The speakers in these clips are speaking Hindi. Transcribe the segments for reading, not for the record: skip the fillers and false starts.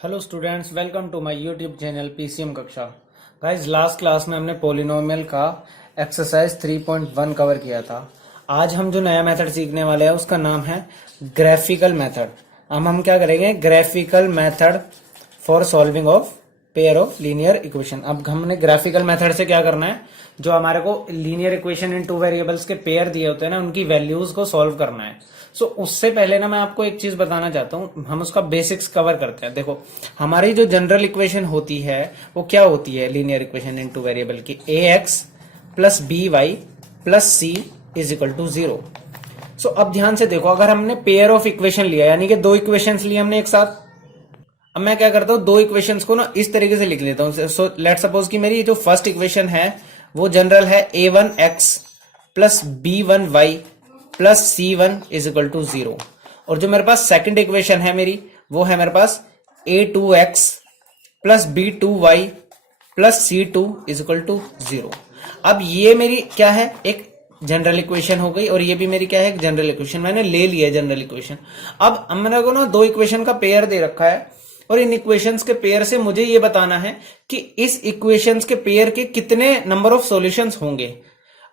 Hello students, welcome to my YouTube channel PCM कक्षा। गाइस, लास्ट क्लास में हमने पॉलिनोमियल का एक्सरसाइज 3.1 कवर किया था। आज हम जो नया मेथड सीखने वाले हैं उसका नाम है ग्राफिकल मेथड। अब हम क्या करेंगे? Graphical method for solving of pair of linear equation. अब हमने ग्राफिकल मेथड से क्या करना है, जो हमारे को linear equation in two variables के पेयर दिए होते हैं ना, उनकी वैल्यूज को सॉल्व करना है। सो उससे पहले ना मैं आपको एक चीज बताना चाहता हूँ, हम उसका बेसिक्स कवर करते हैं। देखो, हमारी जो जनरल इक्वेशन होती है वो क्या होती है linear equation in two variable की? ax plus B Y plus C is equal to 0। So अब ध्यान से देखो, अगर हमने पेयर ऑफ इक्वेशन लिया, यानी कि दो इक्वेशंस लिए हमने एक साथ, अब मैं क्या करता हूं, दो इक्वेशंस को ना इस तरीके से लिख लेता हूं। सो लेट सपोज कि मेरी जो फर्स्ट इक्वेशन है वो जनरल है a1x plus b1y plus c1 is equal to 0। और जो मेरे पास सेकंड इक्वेशन है मेरी, वो है मेरे पास a2x plus b2y plus c2 is equal to 0। अब ये मेरी क्या है? एक जनरल इक्वेशन हो गई, और ये भी मेरी क्या है? एक जनरल इक्वेशन। मैंने ले लिया जनरल इक्वेशन। अब मेरे को ना दो इक्वेशन का पेयर दे रखा है, और इन इक्वेशंस के पेयर से मुझे ये बताना है कि इस इक्वेशंस के पेयर के कितने नंबर ऑफ सॉल्यूशंस होंगे।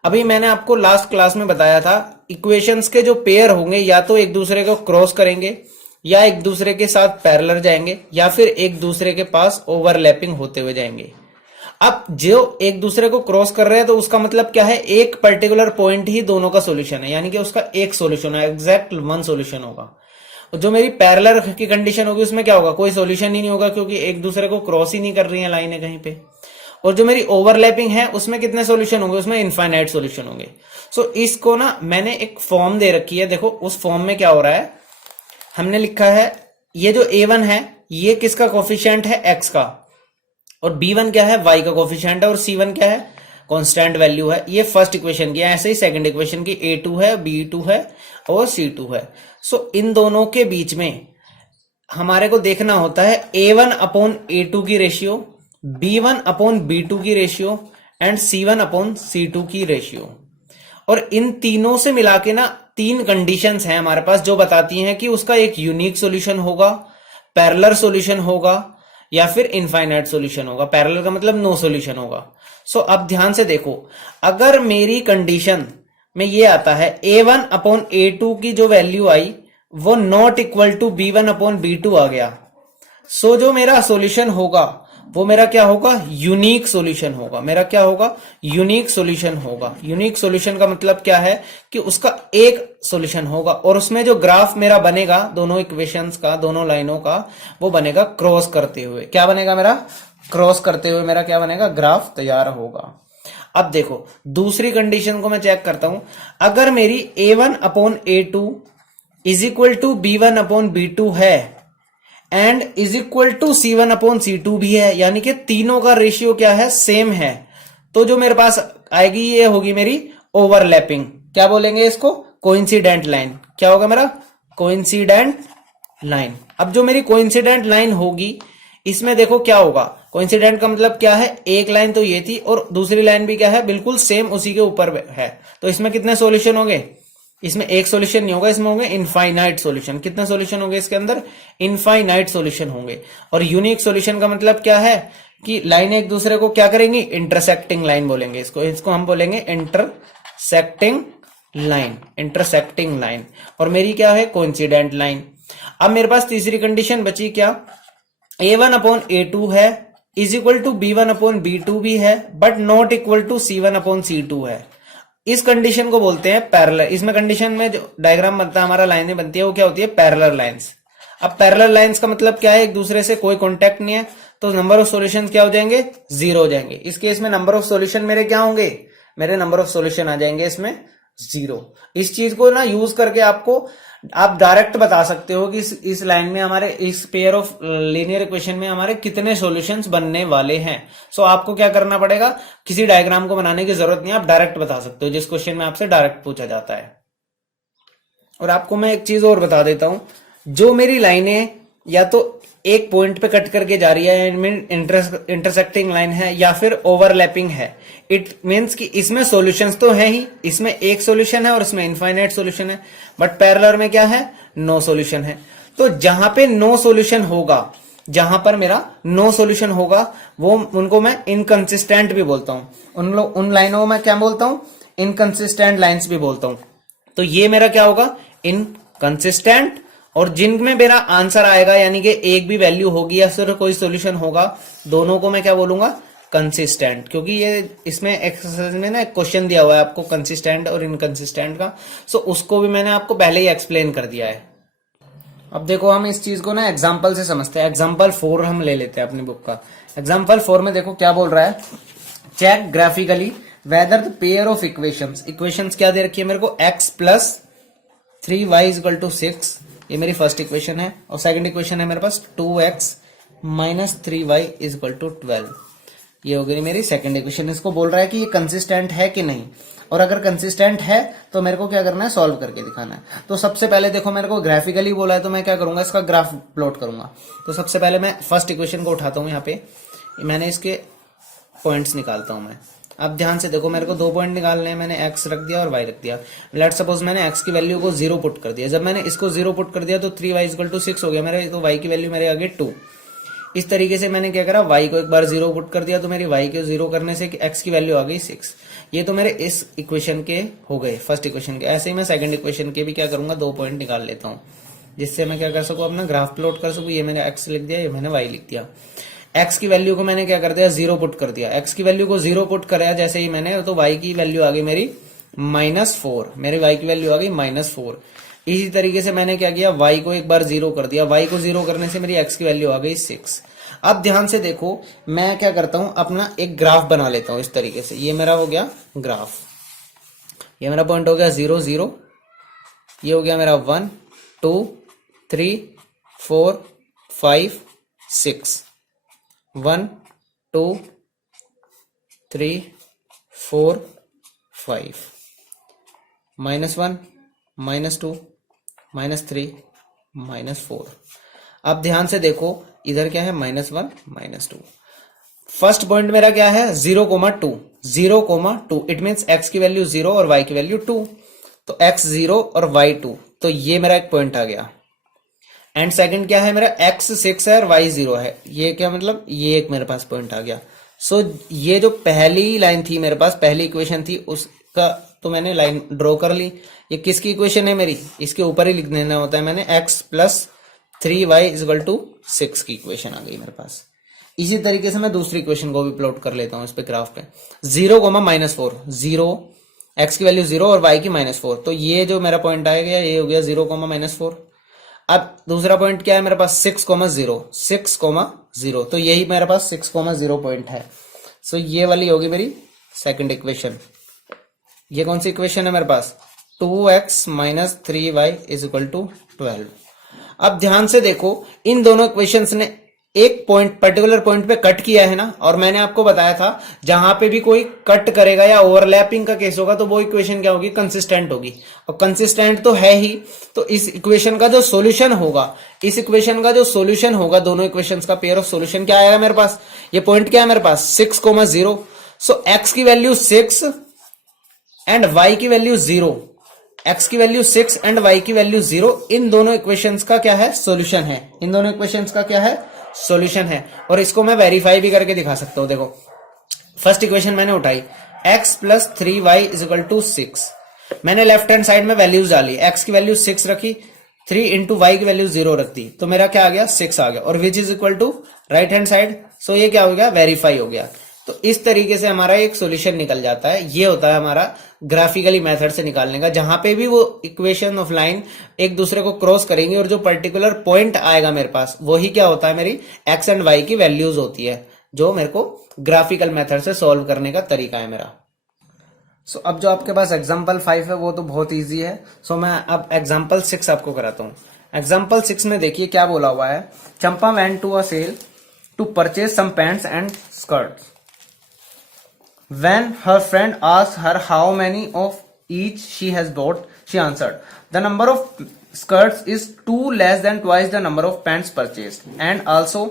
अभी मैंने आपको लास्ट क्लास में बताया था, इक्वेशंस के जो पेयर होंगे या तो एक दूसरे को क्रॉस करेंगे, या एक दूसरे के साथ पैरेलल जाएंगे, या फिर एक दूसरे के पास ओवरलैपिंग होते हुए जाएंगे। अब जो एक दूसरे को क्रॉस कर रहे हैं तो उसका मतलब क्या है? एक पर्टिकुलर पॉइंट ही दोनों का सॉल्यूशन है, यानी कि उसका एक सॉल्यूशन है, एग्जैक्ट वन सॉल्यूशन होगा। जो मेरी पैरेलल की कंडीशन होगी उसमें क्या होगा? कोई सॉल्यूशन ही नहीं होगा, क्योंकि एक दूसरे को क्रॉस ही नहीं कर रही है लाइनें कहीं पे। और जो मेरी ओवरलैपिंग है उसमें कितने सॉल्यूशन होंगे? उसमें इनफाइनाइट सॉल्यूशन होंगे। सो इसको ना मैंने एक फॉर्म दे रखी है। देखो, उस फॉर्म में क्या हो रहा है, हमने लिखा है ये जो a1 है ये किसका कोफिशिएंट है? x का, और b1 क्या है? y का कोफिशिएंट है, और c1 क्या है? कांस्टेंट वैल्यू है। ये फर्स्ट इक्वेशन की है। ऐसे ही सेकंड इक्वेशन की a2 है, b2 है और c2 है। सो इन दोनों के बीच में हमारे को देखना होता है a1 अपॉन a2 की रेशियो, b1 अपॉन b2 की ratio and c1 upon c2 की रेशियो। और इन तीनों से मिला के ना तीन कंडीशंस हैं हमारे पास, जो बताती हैं कि उसका एक यूनिक सॉल्यूशन होगा, पैरेलल सॉल्यूशन होगा, या फिर इनफाइनाइट सॉल्यूशन होगा। पैरेलल का मतलब नो सॉल्यूशन होगा। सो अब ध्यान से देखो, अगर मेरी कंडीशन में ये आता है a1 अपॉन a2 की जो वैल्यू आई वो not equal to b1 upon b2 आ गया, सो जो मेरा सॉल्यूशन होगा वो मेरा क्या होगा? यूनिक सॉल्यूशन होगा। मेरा क्या होगा? यूनिक सॉल्यूशन होगा। यूनिक सॉल्यूशन का मतलब क्या है? कि उसका एक सॉल्यूशन होगा, और उसमें जो ग्राफ मेरा बनेगा दोनों इक्वेशंस का, दोनों लाइनों का, वो बनेगा क्रॉस करते हुए। क्या बनेगा मेरा? क्रॉस करते हुए मेरा क्या बनेगा? ग्राफ तैयार होगा। अब देखो, दूसरी कंडीशन को मैं चेक करता हूं। अगर मेरी a1 upon a2 is equal to b1 upon b2 है and is equal to c1 upon c2 भी है, यानी कि तीनों का रेशियो क्या है? सेम है, तो जो मेरे पास आएगी ये होगी मेरी ओवरलैपिंग। क्या बोलेंगे इसको? Coincident line. क्या होगा मेरा? Coincident line. अब जो मेरी कोइंसिडेंट लाइन होगी, इसमें देखो क्या होगा? कोइंसिडेंट का मतलब क्या है? एक लाइन तो ये थी और दूसरी लाइन भी क्या है? बिल्कुल सेम उसी के ऊपर है। तो इसमें कितने सॉल्यूशन होंगे? इसमें एक सॉल्यूशन नहीं होगा, इसमें होंगे इनफाइनाइट सॉल्यूशन। कितने सॉल्यूशन होंगे इसके अंदर? इनफाइनाइट सॉल्यूशन होंगे। और यूनिक सॉल्यूशन का मतलब क्या है? कि लाइनें एक दूसरे को क्या करेंगी? इंटरसेक्टिंग लाइन बोलेंगे इसको हम बोलेंगे इंटरसेक्टिंग लाइन। Intersecting line. और मेरी क्या है? Coincident line. अब मेरे पास तीसरी कंडीशन बची क्या? a1 अपॉन a2 है is equal to b1 upon b2 भी है, but not equal to c1 upon c2 है। इस कंडीशन को बोलते हैं पैरेलल। इसमें कंडीशन में जो डायग्राम बनता है, हमारा लाइनें बनती है, वो क्या होती है? Parallel lines. अब पैरेलल लाइंस का मतलब क्या है? एक दूसरे से कोई कॉन्टेक्ट नहीं है, तो नंबर ऑफ सॉल्यूशंस क्या हो जाएंगे? 0 हो जाएंगे। इस केस में नंबर ऑफ सॉल्यूशन मेरे क्या होंगे? मेरे नंबर ऑफ सॉल्यूशन आ जाएंगे इसमें 0। इस चीज को ना यूज करके आप डायरेक्ट बता सकते हो कि इस लाइन में हमारे, इस पेयर ऑफ लीनियर इक्वेशन में हमारे कितने सॉल्यूशंस बनने वाले हैं। सो आपको क्या करना पड़ेगा? किसी डायग्राम को बनाने की जरूरत नहीं, आप डायरेक्ट बता सकते हो जिस क्वेश्चन में आपसे डायरेक्ट पूछा जाता है। और आपको मैं एक चीज और बता देता हूं, जो मेरी लाइनें या तो एक पॉइंट पे कट करके जा रही है, इंटरसेक्टिंग लाइन है, या फिर ओवरलैपिंग है, इट मीन्स कि इसमें सॉल्यूशंस तो है ही, इसमें एक सॉल्यूशन है और इसमें इनफाइनाइट सॉल्यूशन है, बट पैरेलल में क्या है? नो सॉल्यूशन है। तो जहां पे नो सॉल्यूशन होगा जहां पर मेरा नो सॉल्यूशन होगा वो उनको मैं इनकंसिस्टेंट भी बोलता हूं। उन लाइनों को मैं क्या बोलता हूं? इनकंसिस्टेंट लाइंस भी बोलता हूं। तो ये मेरा क्या होगा? इनकंसिस्टेंट। और जिनमें मेरा आंसर आएगा यानी कि एक भी वैल्यू होगी या फिर कोई सॉल्यूशन होगा, दोनों को मैं क्या बोलूंगा? कंसिस्टेंट। क्योंकि ये इसमें एक्सरसाइज में ना एक क्वेश्चन दिया हुआ है आपको कंसिस्टेंट और इनकंसिस्टेंट का, सो उसको भी मैंने आपको पहले ही एक्सप्लेन कर दिया है। अब देखो हम इस चीज को ना एग्जाम्पल से समझते हैं। एग्जाम्पल 4 हम ले लेते हैं अपनी बुक का। एग्जाम्पल 4 में देखो क्या बोल रहा है, check graphically whether the pair of equations. Equations क्या दे रखी है मेरे को? x plus 3y equal to 6, ये मेरी फर्स्ट इक्वेशन है। और सेकंड इक्वेशन है मेरे पास 2x minus 3y equal to 12, ये हो गई मेरी सेकंड इक्वेशन। इसको बोल रहा है कि ये कंसिस्टेंट है कि नहीं, और अगर कंसिस्टेंट है तो मेरे को क्या करना है? सॉल्व करके दिखाना है। तो सबसे पहले देखो मेरे को ग्राफिकली बोला है तो मैं क्या करूंगा? इसका ग्राफ प्लॉट करूंगा। तो सबसे पहले मैं फर्स्ट इक्वेशन को उठाता हूं, यहाँ पे मैंने इसके पॉइंट्स निकालता हूं मैं। अब ध्यान से देखो, मेरे को 2 पॉइंट निकालने हैं। मैंने x रख दिया और y रख दिया। लेट सपोज मैंने x की वैल्यू को 0 पुट कर दिया। जब मैंने इसको 0 पुट कर दिया तो 3y इक्वल टू 6 हो गया मेरे, तो y की वैल्यू मेरे आगे 2। इस तरीके से मैंने क्या करा, y को एक बार 0 पुट कर दिया तो मेरी y को 0 करने से x की वैल्यू आ गई 6। ये तो मेरे इस इक्वेशन के हो गए, फर्स्ट इक्वेशन के। ऐसे ही मैं सेकंड इक्वेशन के भी क्या करूंगा? 2 पॉइंट निकाल लेता हूं, जिससे मैं क्या कर सकूं? अपना ग्राफ प्लॉट कर सकूं। ये मैंने x लिख दिया, ये मैंने y लिख दिया। x की वैल्यू को मैंने क्या कर दिया? 0 पुट कर दिया। x की वैल्यू को 0 पुट कराया जैसे ही मैंने, तो y की वैल्यू आ गई मेरी -4। मेरी y की वैल्यू आ गई -4। इसी तरीके से मैंने क्या किया? y को एक बार 0 कर दिया। y को 0 करने से मेरी x की वैल्यू आ गई 6। अब ध्यान से देखो, मैं क्या करता हूं? अपना एक ग्राफ बना लेता हूं इस तरीके से। ये मेरा हो गया ग्राफ, ये मेरा पॉइंट हो गया 0 0, ये हो गया मेरा 1 2 3 4 5 6, 1 2 3 4 5, -1 -2 -3 -4। अब ध्यान से देखो, इधर क्या है? -1 -2। फर्स्ट पॉइंट मेरा क्या है? 0,2 0,2। इट मीन्स x की वैल्यू 0 और y की वैल्यू 2, तो x 0 और y 2, तो ये मेरा एक पॉइंट आ गया। एंड सेकंड क्या है मेरा? x 6 है और y 0 है। ये क्या मतलब? ये एक मेरे पास पॉइंट आ गया। सो ये जो पहली लाइन थी मेरे पास, पहली इक्वेशन थी, उसका तो मैंने लाइन ड्रॉ कर ली। ये किसकी इक्वेशन है मेरी? इसके ऊपर ही लिख देना होता है मैंने, x plus 3y equal to 6 की इक्वेशन आ गई मेरे पास। इसी तरीके से मैं दूसरी इक्वेशन को भी प्लॉट कर लेता हूं इस पे ग्राफ पे। 0, -4, 0, x की वैल्यू 0 और y की -4, तो ये जो मेरा पॉइंट आएगा ये हो गया 0, -4। अब दूसरा पॉइंट क्या है मेरे पास? 6,0, 6,0, तो यही मेरे पास 6,0 पॉइंट है। सो ये वाली होगी मेरी सेकंड इक्वेशन। ये कौन सी इक्वेशन है मेरे पास? 2x minus 3y is equal to 12। अब ध्यान से देखो, इन दोनों इक्वेशंस ने एक पॉइंट, पर्टिकुलर पॉइंट पे कट किया है ना, और मैंने आपको बताया था जहां पे भी कोई कट करेगा या ओवरलैपिंग का केस होगा तो वो इक्वेशन क्या होगी? कंसिस्टेंट होगी। और कंसिस्टेंट तो है ही, तो इस इक्वेशन का जो सॉल्यूशन होगा, इस इक्वेशन का जो सॉल्यूशन होगा, दोनों इक्वेशंस का पेयर ऑफ सॉल्यूशन क्या आएगा मेरे पास? ये पॉइंट क्या है मेरे पास? 6,0। सो x की वैल्यू 6 एंड y की वैल्यू 0, x की वैल्यू 6 एंड y की वैल्यू 0, इन दोनों इक्वेशंस का क्या है? सॉल्यूशन है। इन दोनों इक्वेशंस का क्या है? सॉल्यूशन है। और इसको मैं वेरीफाई भी करके दिखा सकता हूं। देखो फर्स्ट इक्वेशन मैंने उठाई, x plus 3y is equal to 6। मैंने लेफ्ट हैंड साइड में वैल्यूज डाली, x की वैल्यू 6 रखी, 3 इंटू वाई की वैल्यू 0 रख दी, तो मेरा क्या आ गया? 6 आ गया। और which is equal to right hand side, so ये क्या हो गया? वेरीफाई हो गया। तो इस तरीके से हमारा एक सॉल्यूशन निकल जाता है। ये होता है हमारा ग्राफिकली मेथड से निकालने का, जहां पे भी वो इक्वेशन ऑफ लाइन एक दूसरे को क्रॉस करेंगे और जो पर्टिकुलर पॉइंट आएगा मेरे पास, वही क्या होता है? मेरी एक्स एंड वाई की वैल्यूज होती है, जो मेरे को ग्राफिकल मेथड से सॉल्व करने का तरीका है मेरा। सो अब जो आपके पास एग्जाम्पल 5 है वो तो बहुत ईजी है। सो मैं अब एग्जाम्पल 6 आपको कराता हूँ। एग्जाम्पल 6 में देखिए क्या बोला हुआ है। Champa went to a sale to purchase some pants and skirts. When her friend asked her how many of each she has bought, she answered, "The number of skirts is 2 less than twice the number of pants purchased, and also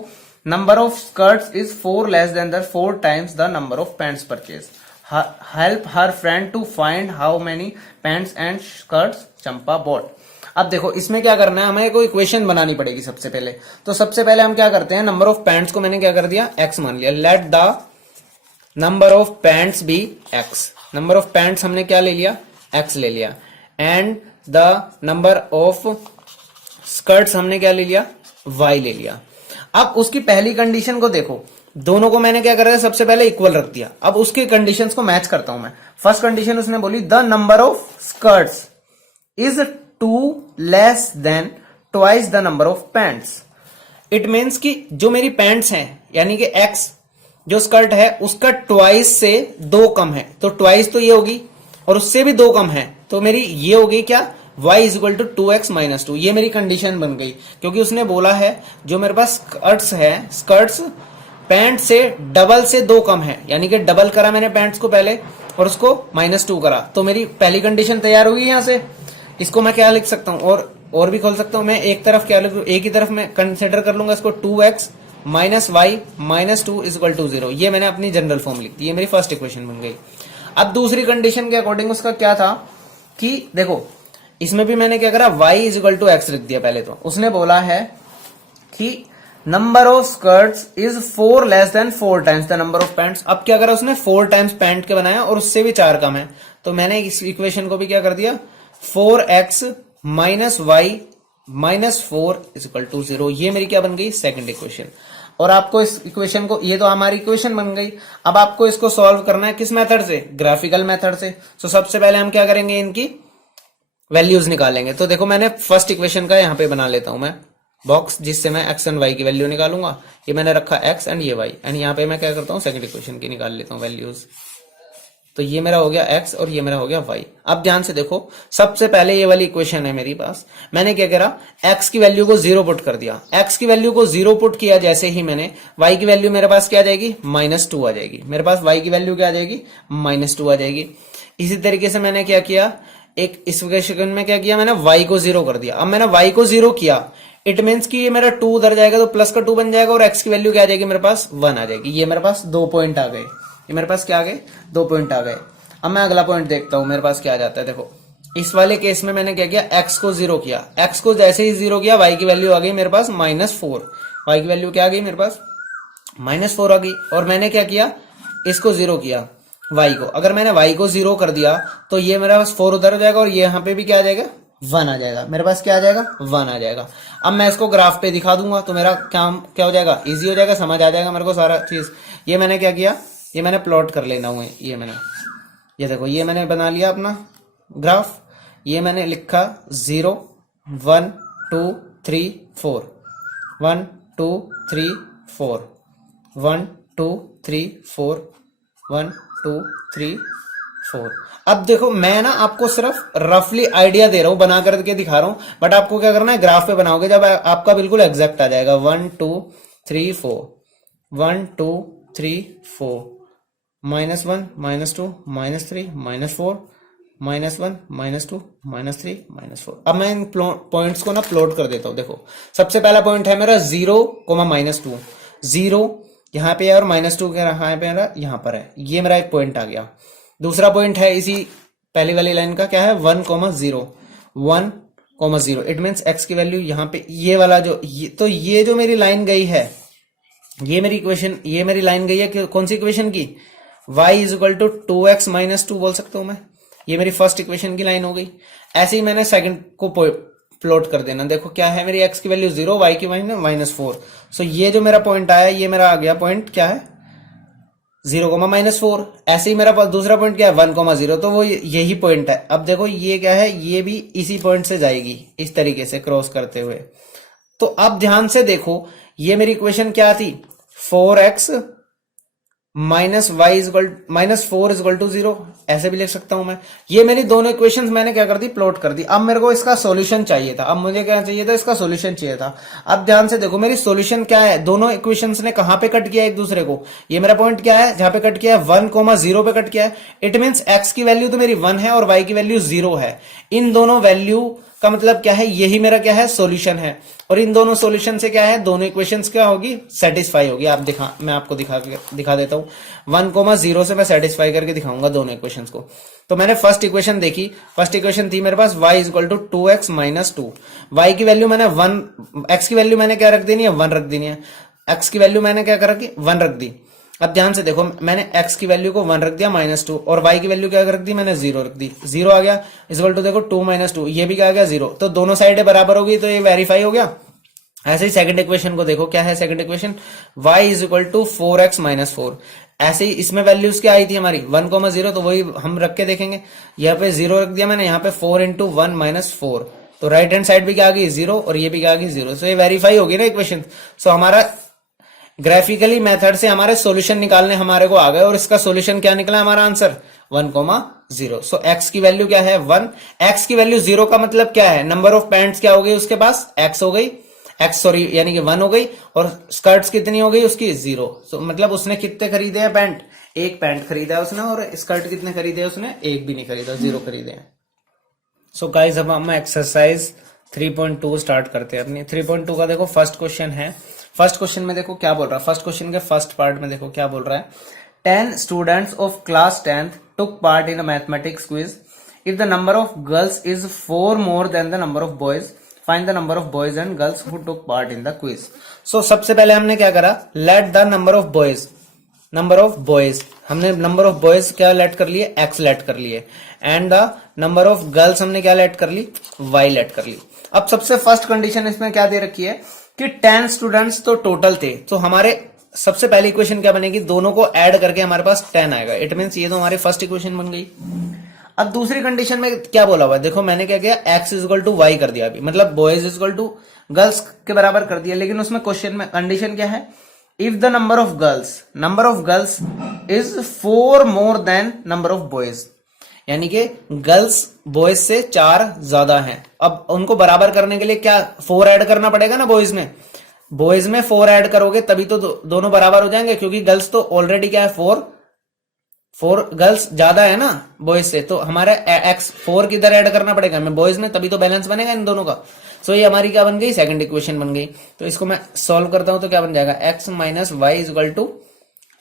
number of skirts is 4 less than the 4 times the number of pants purchased. Help her friend to find how many pants and skirts Champa bought." अब देखो इसमें क्या करना है, हमें कोई इक्वेशन बनानी पड़ेगी सबसे पहले। तो सबसे पहले हम क्या करते हैं, नंबर ऑफ पैंट्स को मैंने क्या कर दिया, x मान लिया। Let the number of pants be x। Number of pants हमने क्या ले लिया, x ले लिया। And the number of skirts हमने क्या ले लिया, y ले लिया। अब उसकी पहली कंडीशन को देखो, दोनों को मैंने क्या करा, सबसे पहले इक्वल रख दिया। अब उसकी कंडीशंस को मैच करता हूं मैं। फर्स्ट कंडीशन उसने बोली the number of skirts is 2 less than twice the number of pants. It means कि जो मेरी पैंट्स हैं यानी कि x जो स्कर्ट है उसका ट्वाइस से 2 कम है, तो ट्वाइस तो ये होगी और उससे भी 2 कम है, तो मेरी ये होगी क्या, y is equal to 2x minus 2। ये मेरी कंडीशन बन गई, क्योंकि उसने बोला है जो मेरे पास स्कर्ट्स है, स्कर्ट्स पैंट से डबल से 2 कम है, यानी कि डबल करा मैंने पैंट्स को पहले और उसको -2 करा, तो मेरी पहली कंडीशन तैयार हुई यहां से। इसको मैं क्या लिख सकता हूं, और भी खोल सकता हूं मैं। एक तरफ क्या लिख, एक ही तरफ मैं कंसिडर कर लूंगा इसको, 2x minus y minus 2 is equal to 0। ये मैंने अपनी जनरल फॉर्म लिख दी, ये मेरी फर्स्ट इक्वेशन बन गई। अब दूसरी कंडीशन के अकॉर्डिंग उसका क्या था कि देखो इसमें भी मैंने क्या करा, y is equal to x लिख दिया पहले। तो उसने बोला है कि number of skirts is 4 less than 4 times the number of pants. अब क्या करा उसने, 4 टाइम्स पैंट के बनाया और उससे भी 4 कम है, तो मैंने इस इक्वेशन को भी क्या कर दिया, 4x minus y minus 4 is equal to 0। ये मेरी क्या बन गई, सेकंड इक्वेशन। और आपको इस इक्वेशन को, ये तो हमारी इक्वेशन बन गई। अब आपको इसको सॉल्व करना है किस मेथड से, ग्राफिकल मेथड से। तो सबसे पहले हम क्या करेंगे, इनकी वैल्यूज निकालेंगे। तो देखो मैंने फर्स्ट इक्वेशन का यहाँ पे बना लेता हूं मैं बॉक्स, जिससे मैं x एंड y की वैल्यू निकालूंगा। ये मैंने रखा x एंड ये y, एंड यहाँ पे मैं क्या करता हूँ, सेकंड इक्वेशन की निकाल लेता हूँ वैल्यूज। तो ये मेरा हो गया x और ये मेरा हो गया y। अब ध्यान से देखो, सबसे पहले ये वाली इक्वेशन है मेरे पास, मैंने क्या करा, x की वैल्यू को 0 पुट कर दिया। x की वैल्यू को 0 पुट किया जैसे ही मैंने, y की वैल्यू मेरे पास क्या आ जाएगी, -2 आ जाएगी। मेरे पास y की वैल्यू क्या आ जाएगी, -2 आ जाएगी। इसी तरीके से मैंने क्या किया, एक इस इक्वेशन में क्या किया मैंने, y को 0 कर दिया। अब मैंने y को 0 किया, इट मीन्स कि ये मेरा 2 उधर जाएगा तो प्लस का 2 बन जाएगा और x की वैल्यू क्या आ जाएगी, मेरे पास 1 आ जाएगी। ये मेरे पास 2 पॉइंट आ गए, ये मेरे पास क्या आ गए, 2 पॉइंट आ गए। अब मैं अगला पॉइंट देखता हूं मेरे पास क्या आ जाता है। देखो इस वाले केस में मैंने क्या किया, x को 0 किया, x को जैसे ही 0 किया, y की वैल्यू आ गई मेरे पास -4। y की वैल्यू क्या आ गई मेरे पास, -4 आ गई। और मैंने क्या किया, इसको 0 किया y को। अगर मैंने y को 0 कर दिया तो ये मेरा पास 4 उधर हो जाएगा और ये यहाँ पे भी क्या आ जाएगा, 1 आ जाएगा। मेरे पास क्या आ जाएगा, 1 आ जाएगा। अब मैं इसको ग्राफ पे दिखा दूंगा तो मेरा काम क्या हो जाएगा, इजी हो जाएगा, समझ आ जाएगा मेरे को सारा चीज। ये मैंने क्या किया, ये मैंने प्लॉट कर लेना हुआ है। ये देखो ये मैंने बना लिया अपना ग्राफ। ये मैंने लिखा 0 1 2 3 4 1 2 3 4 1 2 3 4 1 2 3 4। अब देखो मैं ना आपको सिर्फ रफली आइडिया दे रहा हूं, बना करके दिखा रहा हूं, बट आपको क्या करना है, ग्राफ पे बनाओगे जब आपका बिल्कुल एग्जैक्ट आ जाएगा। 1 2 3 4 1 2 3 4 -1 -2 -3 -4 -1 -2 -3 -4। अब मैं इन पॉइंट्स को ना प्लॉट कर देता हूं। देखो सबसे पहला पॉइंट है मेरा 0, -2, 0 यहाँ पे है और -2 के यहाँ पे मेरा यहाँ पर है। ये मेरा एक पॉइंट आ गया। दूसरा पॉइंट है इसी पहली वाली लाइन का, क्या है, 1, 0 1, 0। इट मीन्स x की वैल्यू यहाँ पे, ये वाला जो तो ये जो मेरी लाइन गई है, ये मेरी इक्वेशन, ये मेरी लाइन गई है कौन सी इक्वेशन की, y is equal to 2x -2 बोल सकता हूं मैं। ये मेरी फर्स्ट इक्वेशन की लाइन हो गई। ऐसे ही मैंने सेकंड को प्लॉट कर देना। देखो क्या है, मेरी x की वैल्यू 0, y की वैल्यू -4। सो ये जो मेरा पॉइंट आया, ये मेरा आ गया पॉइंट क्या है, 0, -4। ऐसे ही मेरा पास दूसरा पॉइंट क्या है, 1, 0, तो वो यही पॉइंट है। अब देखो ये क्या है, ये भी इसी पॉइंट से जाएगी इस तरीके से क्रॉस करते हुए। तो अब ध्यान से देखो, ये मेरी इक्वेशन क्या थी, 4x -4 इज इक्वल टू 0, ऐसे भी लिख सकता हूं मैं। ये मेरी दोनों इक्वेशंस मैंने क्या कर दी, प्लॉट कर दी। अब मेरे को इसका सॉल्यूशन चाहिए था। अब मुझे क्या चाहिए था, इसका सॉल्यूशन चाहिए था। अब ध्यान से देखो मेरी सॉल्यूशन क्या है, दोनों इक्वेशंस ने कहां पे कट किया एक दूसरे को, ये मेरा पॉइंट क्या है जहां पे कट किया है, 1, 0 पे कट किया है। इट मीन्स x की वैल्यू तो मेरी 1 है और y की वैल्यू 0 है। इन दोनों वैल्यू का मतलब क्या है, यही मेरा क्या है, सॉल्यूशन है। और इन दोनों सॉल्यूशन से क्या है, दोनों इक्वेशंस क्या होगी, सेटिस्फाई होगी। आप मैं आपको दिखा देता हूं। 1, 0 से मैं सेटिस्फाई करके दिखाऊंगा दोनों इक्वेशंस को। तो मैंने फर्स्ट इक्वेशन देखी, फर्स्ट इक्वेशन थी मेरे पास y equal to 2x minus 2। y की वैल्यू मैंने 1, x की वैल्यू मैंने क्या रख देनी है, 1 रख देनी है, x की वैल्यू मैंने क्या कर रखी, 1 रख दी। अब ध्यान से देखो, मैंने x की वैल्यू को 1 रख दिया -2, और y की वैल्यू क्या रख दी, मैंने 0 रख दी। 0 आ गया इक्वल टू देखो 2 - 2, ये भी क्या आ गया 0, तो दोनों साइडें बराबर होगी, तो ये वेरीफाई हो गया। ऐसे ही सेकंड इक्वेशन को देखो, क्या है second equation, y equal to 4x minus 4। ऐसे ही इसमें वैल्यूज क्या आई थी हमारी 1,0, तो वही हम रख के देखेंगे। यहाँ पे 0 रख दिया मैंने, यहाँ पे 4 × 1 - 4, तो राइट हैंड साइड भी क्या आ गई 0, और ये भी क्या आ गई 0, सो ये वेरीफाई होगी ना इक्वेशन। सो हमारा ग्राफिकली मेथड से हमारे सॉल्यूशन निकालने हमारे को आ गए, और इसका सॉल्यूशन क्या निकला हमारा आंसर 1,0। सो x की वैल्यू क्या है 1, x की वैल्यू 0 का मतलब क्या है, नंबर ऑफ पैंट्स क्या हो गई उसके पास, x हो गई, यानी कि 1 हो गई, और स्कर्ट्स कितनी हो गई उसकी 0। तो मतलब उसने कितने खरीदे हैं पैंट, एक पैंट खरीदा है उसने, और स्कर्ट कितने खरीदे हैं उसने, एक भी नहीं खरीदा, 0 खरीदे हैं। सो गाइस अब हम एक्सरसाइज 3.2 स्टार्ट करते हैं अपनी। 3.2 का देखो फर्स्ट क्वेश्चन है। फर्स्ट क्वेश्चन में देखो क्या बोल रहा है, फर्स्ट क्वेश्चन के फर्स्ट पार्ट में देखो क्या बोल रहा है, 10 students of class 10th took part in a mathematics quiz. If the number of girls is 4 more than the number of boys, find the number of boys and girls who took part in the quiz. So सबसे पहले हमने क्या करा, let the number of boys, हमने नंबर ऑफ बॉयज क्या लेट कर लिए, x लेट कर लिए, and the number of girls हमने क्या लेट कर ली, y लेट कर ली। अब सबसे फर्स्ट कंडीशन इसमें क्या दे रखी है कि 10 स्टूडेंट्स तो टोटल थे, तो हमारे सबसे पहली इक्वेशन क्या बनेगी, दोनों को ऐड करके हमारे पास 10 आएगा। इट मींस ये तो हमारी फर्स्ट इक्वेशन बन गई। अब दूसरी कंडीशन में क्या बोला हुआ है, देखो मैंने क्या किया, x इक्वल टू y कर दिया अभी, मतलब बॉयज इक्वल टू गर्ल्स के बराबर कर दिया, लेकिन उसमें क्वेश्चन में कंडीशन क्या है, if the number of girls is 4 more then number of boys, यानी कि गर्ल्स बॉयज से 4 ज्यादा हैं। अब उनको बराबर करने के लिए क्या 4 ऐड करना पड़ेगा ना, बॉयज में 4 ऐड करोगे तभी तो दोनों बराबर हो जाएंगे, क्योंकि गर्ल्स तो ऑलरेडी क्या है 4 गर्ल्स ज्यादा है ना बॉयज से, तो हमारा x 4 किधर ऐड करना पड़ेगा हमें बॉयज में, तभी तो बैलेंस बनेगा इन दोनों का। सो ये हमारी क्या बन गई, सेकंड इक्वेशन बन गई। तो इसको मैं सॉल्व करता हूं तो क्या बन जाएगा, x minus y equal to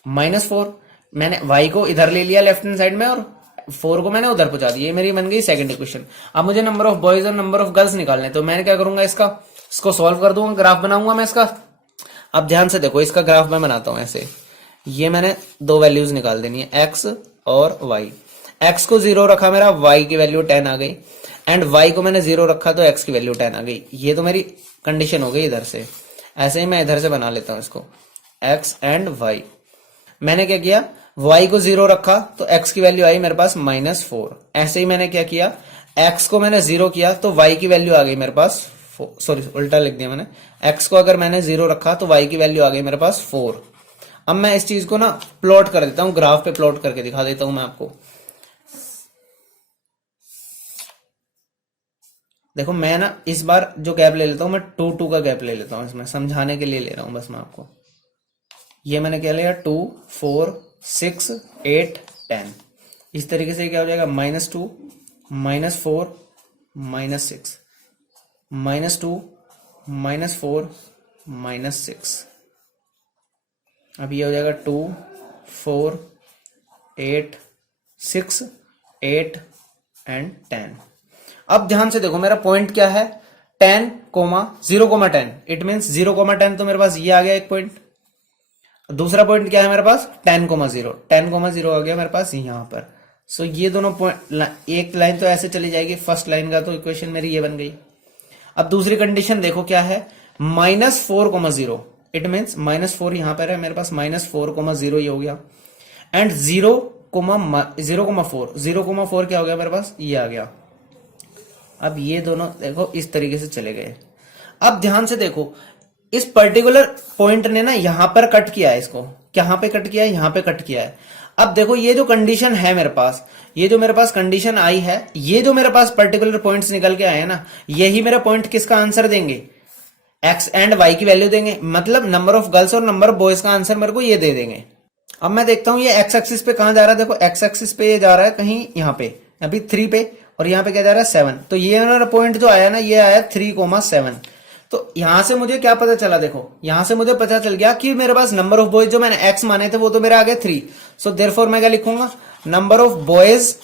-4। मैंने y को इधर ले लिया लेफ्ट हैंड साइड में, और 4 को मैंने उधर पहुंचा दिया, ये मेरी बन गई सेकंड इक्वेशन। अब मुझे नंबर ऑफ बॉयज और नंबर ऑफ गर्ल्स निकालने, तो मैं क्या करूंगा, इसको सॉल्व कर दूंगा, ग्राफ बनाऊंगा मैं इसका। अब ध्यान से देखो, इसका ग्राफ मैं बनाता हूं ऐसे, ये मैंने 2 वैल्यूज निकाल देनी है, x और y। x को 0 रखा मेरा, y की वैल्यू 10 आ गई, एंड y को मैंने 0 रखा तो x की वैल्यू 10 आ गई। ये तो मेरी कंडीशन हो गई इधर से। ऐसे ही मैं इधर से बना लेता हूं इसको, x एंड y। मैंने क्या किया, y को 0 रखा तो x की वैल्यू आई मेरे पास -4। ऐसे ही मैंने क्या किया, x को मैंने 0 किया तो y की वैल्यू आ गई मेरे पास, सॉरी उल्टा लिख दिया मैंने, x को अगर मैंने 0 रखा तो y की वैल्यू आ गई मेरे पास 4। अब मैं इस चीज को ना प्लॉट कर देता हूं, ग्राफ पे प्लॉट करके दिखा देता हूं मैं आपको। देखो मैं ना इस बार जो गैप ले लेता हूं, मैं 2 का गैप ले लेता हूं, इसमें समझाने के लिए ले रहा हूं बस मैं आपको। ये मैंने क्या लिया, 2 4 6 8 10। इस तरीके से क्या हो जाएगा, -2 -4 -6 -2 -4 -6। अब ये हो जाएगा 2 4 8 6 8 एंड 10। अब ध्यान से देखो मेरा पॉइंट क्या है, 10, 0,10। इट मीन्स 0,10 तो मेरे पास ये आ गया एक पॉइंट। दूसरा पॉइंट क्या है मेरे पास, 10,0 10,0 आ गया मेरे पास यहां पर। सो ये दोनों पॉइंट, एक लाइन तो ऐसे चली जाएगी, फर्स्ट लाइन का तो इक्वेशन मेरी ये बन गई। अब दूसरी कंडीशन देखो क्या है, -4,0। इट मीन्स -4 यहां पर है मेरे पास, -4,0 ये हो गया, एंड 0,4 क्या हो गया मेरे पास, ये आ गया। अब ये दोनों देखो इस तरीके से चले गए। अब ध्यान से देखो, इस पर्टिकुलर पॉइंट ने ना यहां पर कट किया है, इसको कहां पे कट किया है, यहां पे कट किया है। अब देखो ये जो कंडीशन है मेरे पास, ये जो मेरे पास कंडीशन आई है, ये जो मेरे पास पर्टिकुलर पॉइंट्स निकल के आए हैं ना, यही मेरा पॉइंट किसका आंसर देंगे, x एंड y की वैल्यू देंगे, मतलब नंबर ऑफ गर्ल्स और नंबर ऑफ बॉयज का आंसर मेरे को ये दे देंगे। अब मैं देखता हूं ये x एक्सिस पे कहां जा रहा है, देखो x एक्सिस पे ये जा रहा है कहीं यहां पे, अभी 3 पे, और यहाँ पे क्या जा रहा है 7। तो ये मेरा पॉइंट जो आया ना, ये आया 3,7। तो यहां से मुझे क्या पता चला, देखो यहां से मुझे पता चल गया कि मेरे पास नंबर ऑफ बॉयज जो मैंने x माने थे वो तो मेरा आ गया 3। सो देयरफॉर मैं क्या लिखूंगा, नंबर ऑफ बॉयज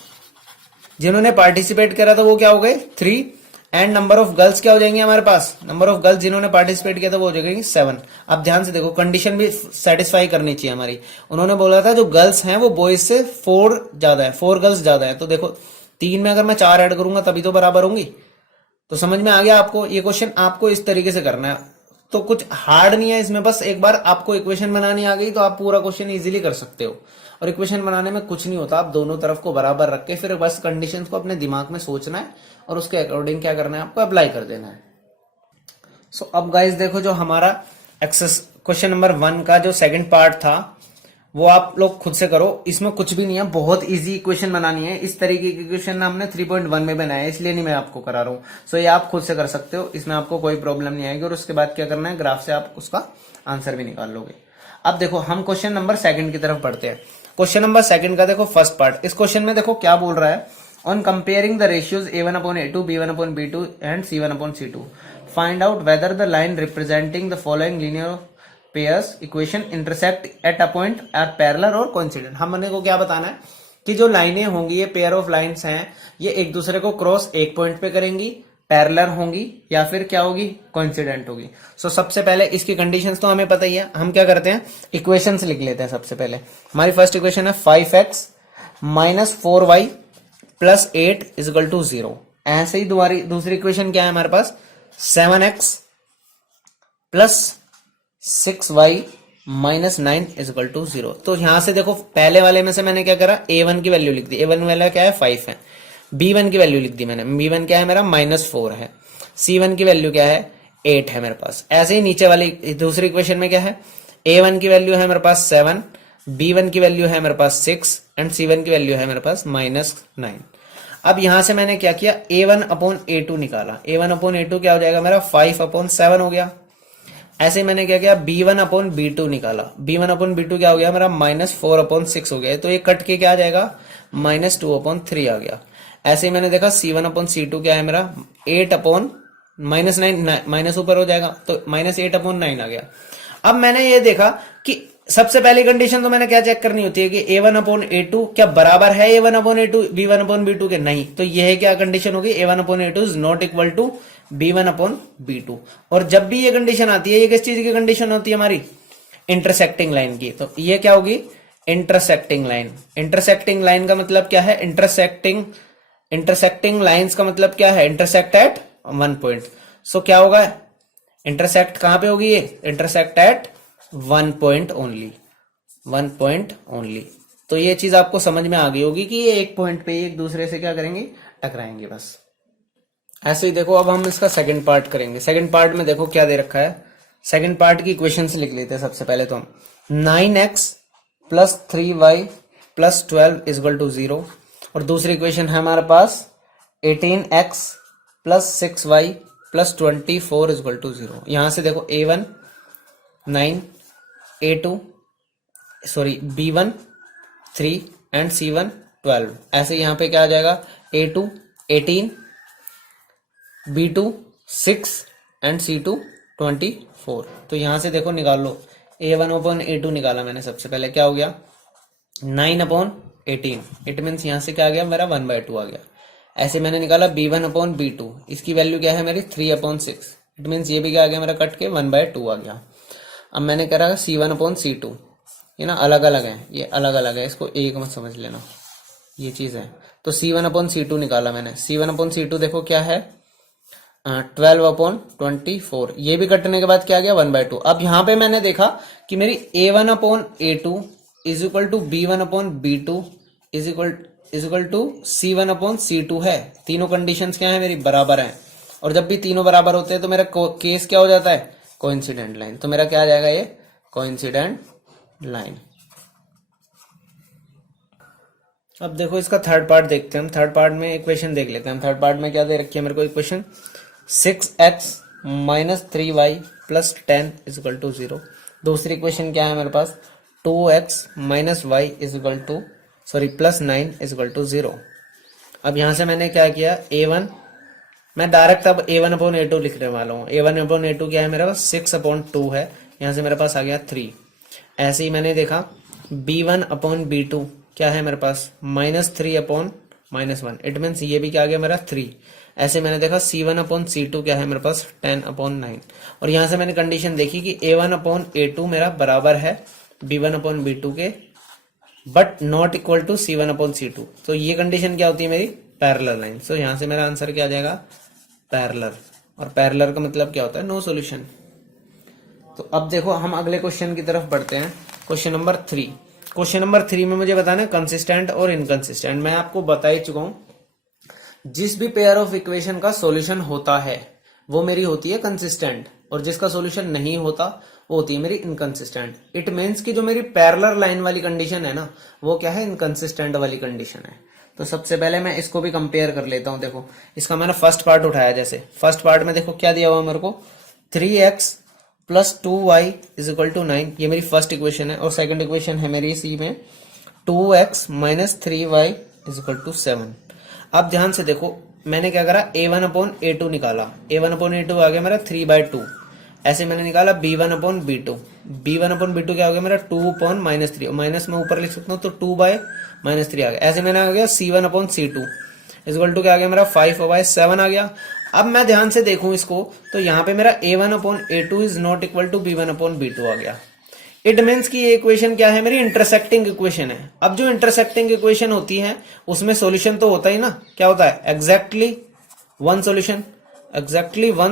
जिन्होंने पार्टिसिपेट करा था वो क्या हो गए 3, एंड नंबर ऑफ गर्ल्स क्या हो जाएंगे हमारे पास, नंबर ऑफ गर्ल्स जिन्होंने पार्टिसिपेट किया था वो हो जाएंगे 7। अब ध्यान से देखो, कंडीशन भी सेटिस्फाई करनी चाहिए हमारी। उन्होंने बोला था जो गर्ल्स हैं वो बॉयज से 4 ज्यादा है, 4 गर्ल्स ज्यादा है। तो देखो 3 में अगर मैं 4 ऐड करूंगा तभी तो बराबर होंगी। तो समझ में आ गया आपको, ये क्वेश्चन आपको इस तरीके से करना है। तो कुछ हार्ड नहीं है इसमें, बस एक बार आपको इक्वेशन बनानी आ गई तो आप पूरा क्वेश्चन इजीली कर सकते हो। और इक्वेशन बनाने में कुछ नहीं होता, आप दोनों तरफ को बराबर रख के फिर बस कंडीशंस को अपने दिमाग में सोचना है और उसके अकॉर्डिंग क्या करना है, आपको अप्लाई कर देना है। सो अब गाइस देखो, जो हमारा एक्सेस क्वेश्चन नंबर 1 का जो सेकंड पार्ट था वो आप लोग खुद से करो। इसमें कुछ भी नहीं है, बहुत इजी इक्वेशन बनानी है। इस तरीके की इक्वेशन हमने 3.1 में बनाया है, इसलिए नहीं मैं आपको करा रहा हूं। सो ये आप खुद से कर सकते हो, इसमें आपको कोई प्रॉब्लम नहीं आएगी। और उसके बाद क्या करना है, ग्राफ से आप उसका आंसर भी निकाल लोगे। अब देखो हम क्वेश्चन नंबर 2 की तरफ बढ़ते हैं। क्वेश्चन नंबर 2 का देखो फर्स्ट पार्ट। इस क्वेश्चन में देखो क्या बोल रहा है, on comparing the ratios A1/A2, B1/B2 and C1/C2 find out whether the line representing the following linear pairs equation intersect at a point are parallel और कोइंसिडेंट। हमने को क्या बताना है कि जो लाइनें होंगी, ये पेयर ऑफ लाइंस हैं, ये एक दूसरे को क्रॉस एक पॉइंट पे करेंगी, पैरेलल होंगी या फिर क्या होगी, कोइंसिडेंट होगी। सो सबसे पहले इसकी कंडीशंस तो हमें पता ही है, हम क्या करते हैं इक्वेशंस लिख लेते हैं। सबसे पहले हमारी फर्स्ट इक्वेशन है 5x minus 4y plus 8 is equal to 0। ऐसे ही दूसरी इक्वेशन क्या है हमारे पास, 7x plus 6y minus 9 is equal to 0। तो यहां से देखो पहले वाले में से मैंने क्या करा, A1 की वैल्यू लिख दी। A1 वाला क्या है 5 है। B1 की वैल्यू लिख दी मैंने, B1 क्या है मेरा -4 है। C1 की वैल्यू क्या है 8 है मेरे पास। ऐसे ही नीचे वाली दूसरी इक्वेशन में क्या है, A1 की वैल्यू है मेरे पास 7, B1 की वैल्यू है मेरे पास 6 एंड C1 की वैल्यू है मेरे पास -9। अब यहां से मैंने क्या किया, A1/A2 निकाला। A1/A2 क्या हो जाएगा मेरा 5/7 हो गया। ऐसे ही मैंने क्या किया, B1/B2 निकाला। B1/B2 क्या हो गया मेरा -4/6 हो गया। तो ये कट के क्या आ जाएगा, -2/3 आ गया। ऐसे ही मैंने देखा C1/C2 क्या है मेरा 8/9 माइनस ऊपर हो जाएगा तो -8/9 आ गया। अब मैंने ये देखा कि सबसे पहली कंडीशन तो मैंने क्या चेक करनी होती है कि A1/A2 क्या बराबर है A1/A2 B1/B2 के, नहीं। तो यह क्या कंडीशन होगी, A1/A2 is not equal to B1/B2। और जब भी ये कंडीशन आती है, ये किस चीज की कंडीशन होती है हमारी, इंटरसेक्टिंग लाइन की। तो ये क्या होगी, इंटरसेक्टिंग लाइन। इंटरसेक्टिंग लाइन का मतलब क्या है, इंटरसेक्टिंग लाइंस का मतलब क्या है, इंटरसेक्ट एट 1 पॉइंट। सो क्या होगा, इंटरसेक्ट कहां पे होगी, ये intersect at 1 point only, 1 point only. तो ये चीज आपको समझ में आ गई होगी कि ये एक पॉइंट पे एक दूसरे से क्या करेंगे, टकराएंगे बस। ऐसे ही देखो अब हम इसका सेकंड पार्ट करेंगे। सेकंड पार्ट में देखो क्या दे रखा है, सेकंड पार्ट की इक्वेशंस लिख लेते हैं। सबसे पहले तो हम 9x plus 3y plus 12 is equal to 0। और दूसरी इक्वेशन है हमारे पास 18x plus 6y plus 24 is equal to 0। यहां से देखो A1 9, A2 sorry B1 3 and C1 12। ऐसे यहाँ पे क्या आ जाएगा, A2 18, B2 6 एंड C2 24। तो यहां से देखो निकाल लो, A1/A2 निकाला मैंने। सबसे पहले क्या हो गया 9/18, इट मीन्स यहां से क्या आ गया मेरा 1/2 आ गया। ऐसे मैंने निकाला B1/B2, इसकी वैल्यू क्या है मेरी 3/6, इट मीन्स ये भी क्या आ गया मेरा कट के 1/2 आ गया। अब मैंने करा C1/C2, ये ना अलग अलग है, ये अलग अलग है, इसको एक मत समझ लेना, ये चीज है। तो C1/C2 निकाला मैंने। C1/C2 देखो क्या है 12/24, ये भी कटने के बाद क्या आ गया 1/2। अब यहां पे मैंने देखा कि मेरी A1/A2 is equal to B1/B2 is equal to C1/C2 है। तीनों कंडीशंस क्या है मेरी, बराबर हैं। और जब भी तीनों बराबर होते हैं तो मेरा केस क्या हो जाता है, कोइंसिडेंट लाइन। तो मेरा क्या आ जाएगा, ये कोइंसिडेंट लाइन। अब देखो इसका थर्ड पार्ट देखते हैं हम। थर्ड पार्ट में इक्वेशन देख लेते हैं हम। थर्ड पार्ट में क्या दे रखी है मेरे को equation, 6x minus 3y plus 10 is equal to 0। दूसरी इक्वेशन क्या है मेरे पास, 2x minus y is equal to plus 9 is equal to 0। अब यहां से मैंने क्या किया, A1 मैं डायरेक्ट अब A1/A2 लिखने वाला हूँ। A1/A2 क्या है मेरे पास 6/2 है, यहां से मेरे पास आ गया 3। ऐसे ही मैंने देखा B1/B2 क्या है मेरे पास -3/9 -1, इट मीन्स ये भी क्या आ गया मेरा 3। ऐसे मैंने देखा C1/C2 क्या है मेरे पास 10/9, और यहां से मैंने कंडीशन देखी कि A1/A2 मेरा बराबर है B1/B2 के, but not equal to C1/C2। तो ये कंडीशन क्या होती है मेरी, पैरेलल लाइन। सो यहां से मेरा आंसर क्या आ जाएगा, पैरेलल। और पैरेलल का मतलब क्या होता है, नो सॉल्यूशन। तो अब देखो हम अगले क्वेश्चन की तरफ बढ़ते हैं, क्वेश्चन नंबर 3। क्वेश्चन नंबर 3 में मुझे बताना है कंसिस्टेंट और इनकंसिस्टेंट। मैं आपको बता ही चुका हूं, जिस भी पेयर ऑफ इक्वेशन का सॉल्यूशन होता है वो मेरी होती है कंसिस्टेंट, और जिसका सॉल्यूशन नहीं होता वो होती है मेरी इनकंसिस्टेंट। इट मीन्स कि जो मेरी पैरेलल लाइन वाली कंडीशन है ना, वो क्या है, इनकंसिस्टेंट वाली कंडीशन है। तो सबसे पहले मैं इसको भी कंपेयर कर लेता हूं। देखो इसका मैंने फर्स्ट पार्ट उठाया, जैसे फर्स्ट पार्ट में देखो क्या दिया हुआ मेरे को, 3x + 2y = 9, ये मेरी फर्स्ट इक्वेशन है। और सेकंड इक्वेशन है मेरी इसी में 2x - 3y = 7। अब ध्यान से देखो मैंने क्या करा, A1/A2 निकाला, A1/A2 आ गया मेरा 3/2। ऐसे मैंने निकाला B1/B2, B1/B2 क्या हो गया मेरा 2/-3, माइनस में ऊपर लिख सकता हूँ तो 2/-3 आ गया। ऐसे मैंने आ गया C1/C2 = क्या आ गया मेरा 5/7 आ गया। अब मैं ध्यान से देखूं इसको, तो यहाँ पे मेरा A1/A2 is not equal to B1/B2 आ गया। इट मीन्स कि ये इक्वेशन क्या है, मेरी इंटरसेक्टिंग इक्वेशन है। अब जो इंटरसेक्टिंग इक्वेशन होती है उसमें सॉल्यूशन तो होता ही ना, क्या होता है, एग्जैक्टली वन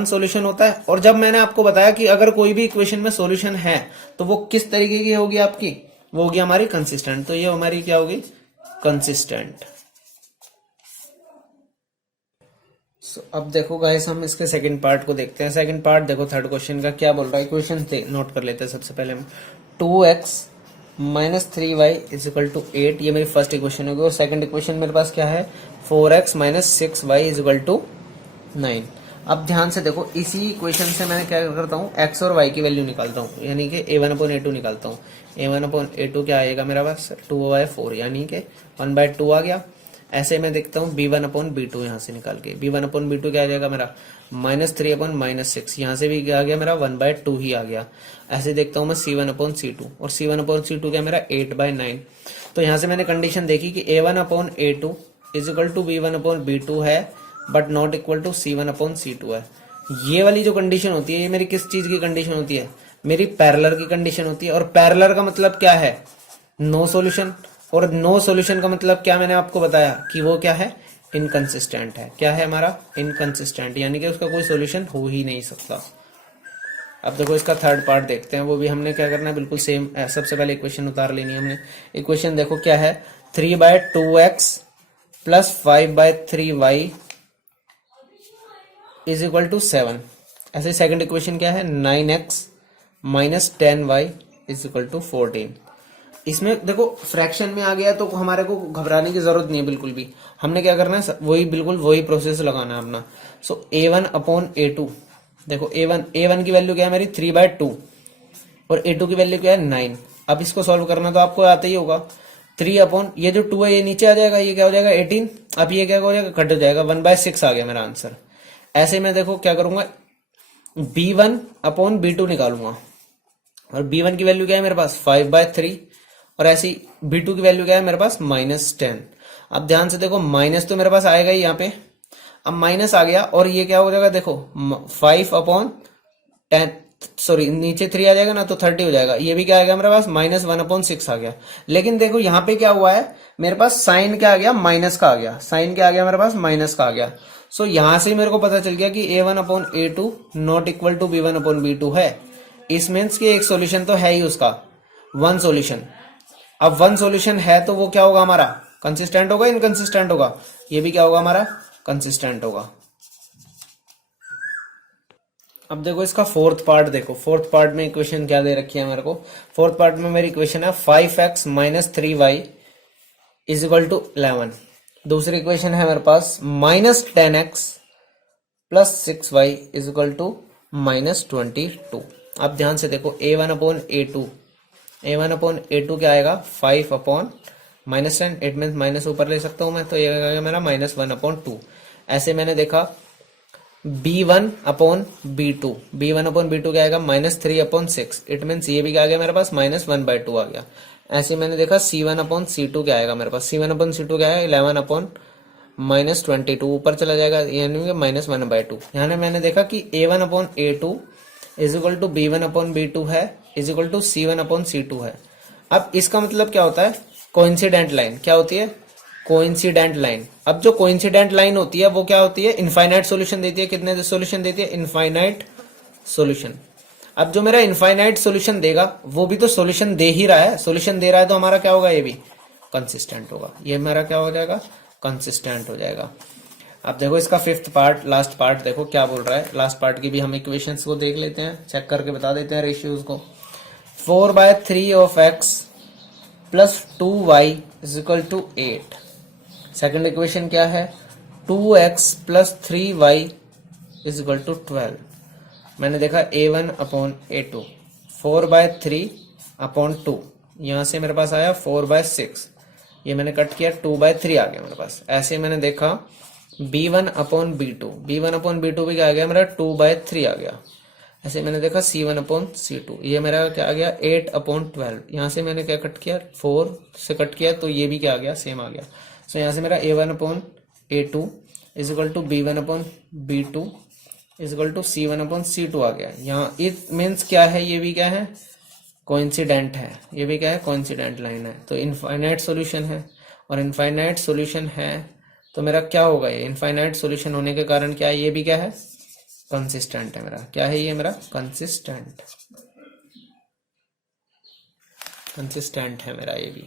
सॉल्यूशन होता है। और जब मैंने आपको बताया कि अगर कोई भी इक्वेशन में सॉल्यूशन है तो वो किस तरीके की होगी आपकी, वो होगी हमारी कंसिस्टेंट। तो ये हमारी क्या होगी, कंसिस्टेंट। अब देखो गाइस हम इसके सेकंड पार्ट को देखते हैं। सेकंड पार्ट देखो थर्ड क्वेश्चन का क्या बोल रहा है, इक्वेशन नोट कर लेते हैं सबसे पहले हम। 2x - 3y = 8, ये मेरी फर्स्ट इक्वेशन होगी। और सेकंड इक्वेशन मेरे पास क्या है, 4x - 6y = 9। अब ध्यान से देखो इसी इक्वेशन से मैं क्या करता हूँ, x और y की वैल्यू निकालता हूँ, यानी कि A1/A2 निकालता हूँ। A1/A2 क्या आएगा मेरा पास 2/4, यानी कि 1/2 आ गया। ऐसे मैं देखता हूँ B1/B2 यहाँ से निकाल के, B1/B2 क्या आ जाएगा मेरा -3/- 6, यहाँ से भी क्या आ गया मेरा 1/2 ही आ गया। ऐसे देखता हूँ मैं C1/C2, और C1/C2 क्या मेरा 8/9। तो यहाँ से मैंने कंडीशन देखी कि A1/A2 = B1/B2 है, but not equal to C1/C2 है। ये वाली जो कंडीशन होती है ये मेरी किस चीज की कंडीशन होती है, मेरी पैरेलल की कंडीशन होती है। और पैरेलल का मतलब क्या है, नो सॉल्यूशन। और नो सॉल्यूशन का मतलब क्या, मैंने आपको बताया कि वो क्या है, इनकंसिस्टेंट है। क्या है हमारा, इनकंसिस्टेंट, यानी कि उसका कोई सॉल्यूशन हो ही नहीं सकता। अब देखो इसका थर्ड पार्ट देखते हैं, वो भी हमने क्या करना है, बिल्कुल सेम। सबसे पहले इक्वेशन उतार लेनी है हमने। इक्वेशन देखो क्या है, 3/2x + 5/3y = 7। ऐसे सेकंड इक्वेशन क्या है, 9x - 10y = 14। इसमें देखो फ्रैक्शन में आ गया तो हमारे को घबराने की जरूरत नहीं है बिल्कुल भी। हमने क्या करना है, वही प्रोसेस लगाना है अपना। सो A1/A2, देखो A1 की वैल्यू क्या है मेरी 3/2, और A2 की वैल्यू क्या है 9। अब इसको सॉल्व करना तो आपको आता ही होगा। 3 ये जो 2 है ये नीचे आ जाएगा, ये क्या हो जाएगा 18। अब ये क्या हो जाएगा, कट हो जाएगा, 1/6 आ गया मेरा आंसर। ऐसे मैं देखो क्या करूंगा, B1/B2 निकालूंगा, और B1 की वैल्यू क्या है मेरे पास 5/3, और ऐसी B2 की वैल्यू क्या है मेरे पास -10। अब ध्यान से देखो माइनस तो मेरे पास आएगा ही यहाँ पे। अब माइनस आ गया और ये क्या हो जाएगा, देखो 5/10, सॉरी नीचे 3 आ जाएगा ना तो 30 हो जाएगा। ये भी क्या आएगा मेरे पास -1/6 आ गया। लेकिन देखो यहाँ पे क्या हुआ है, मेरे पास साइन क्या आ गया, माइनस का आ गया। साइन क्या आ गया मेरे पास, माइनस का आ गया। सो यहां से मेरे को पता चल गया कि A1/A2 not equal to B1/B2 है। इस मीन्स कि एक सॉल्यूशन तो है ही उसका, वन सॉल्यूशन। अब वन सॉल्यूशन है तो वो क्या होगा हमारा, कंसिस्टेंट होगा, इनकंसिस्टेंट होगा। ये भी क्या होगा हमारा, कंसिस्टेंट होगा। अब देखो इसका फोर्थ पार्ट देखो, फोर्थ पार्ट में इक्वेशन क्या दे रखी है मेरे को। फोर्थ पार्ट में मेरी इक्वेशन है 5x - 3y = 11। दूसरी इक्वेशन है मेरे पास -10x + 6y = -22। अब ध्यान से देखो A1/A2 क्या आएगा 5/-10, इट मीन माइनस ऊपर ले सकता हूं मैं, तो ये आएगा मेरा -1/2। ऐसे मैंने देखा B1/B2 क्या आएगा -3/6, इट मीन ये भी क्या आ गया मेरे पास -1/2 आ गया। ऐसे मैंने देखा C1/C2 क्या आएगा मेरे पास, C1/C2 क्या है -22 ऊपर चला जाएगा, यानी कि -1/2। यानी मैंने देखा कि A1/A2 is equal to B1/B2 है, इज इक्वल टू C1/C2 है। अब इसका मतलब क्या होता है, कोइंसिडेंट लाइन क्या होती है, कोइंसिडेंट लाइन। अब जो कोइंसिडेंट लाइन होती है वो क्या होती है, इनफाइनाइट सॉल्यूशन देती है। कितने सॉल्यूशन देती है, इनफाइनाइट सॉल्यूशन। अब जो मेरा इनफाइनाइट सॉल्यूशन देगा वो भी तो सॉल्यूशन दे ही रहा है, सॉल्यूशन दे रहा है तो हमारा क्या होगा, ये भी कंसिस्टेंट होगा। ये हमारा क्या हो जाएगा, कंसिस्टेंट हो जाएगा। अब देखो इसका फिफ्थ पार्ट, लास्ट पार्ट देखो क्या बोल रहा है। लास्ट पार्ट की भी हम इक्वेशंस को देख लेते हैं, चेक करके बता देते हैं रेशियोज को। 4/3 of x plus 2y is equal to 8। Second equation क्या है, 2x plus 3y is equal to 12। मैंने देखा A1/A2, 4/3/2, यहां से मेरे पास आया 4/6, ये मैंने कट किया 2/3 आ गया मेरे पास। ऐसे मैंने देखा B1/B2, B1/B2 भी क्या आ गया मेरा 2/3 आ गया। ऐसे मैंने देखा C1/C2, ये मेरा क्या आ गया 8/12। यहां से मैंने क्या कट किया, 4 से कट किया तो ये भी क्या आ गया, सेम आ गया। सो यहां से मेरा A1/A2 is equal to B1/B2 is equal to C1/C2 आ गया। यहाँ इट मीन्स क्या है, ये भी क्या है, कोइंसिडेंट है, ये भी क्या है, कोइंसिडेंट लाइन है। तो इनफाइनाइट सॉल्यूशन है, और इनफाइनाइट सॉल्यूशन है तो मेरा क्या होगा, ये इनफाइनाइट सॉल्यूशन होने के कारण क्या है, ये भी क्या है, कंसिस्टेंट है मेरा। क्या है ये मेरा, कंसिस्टेंट, कंसिस्टेंट है मेरा ये भी।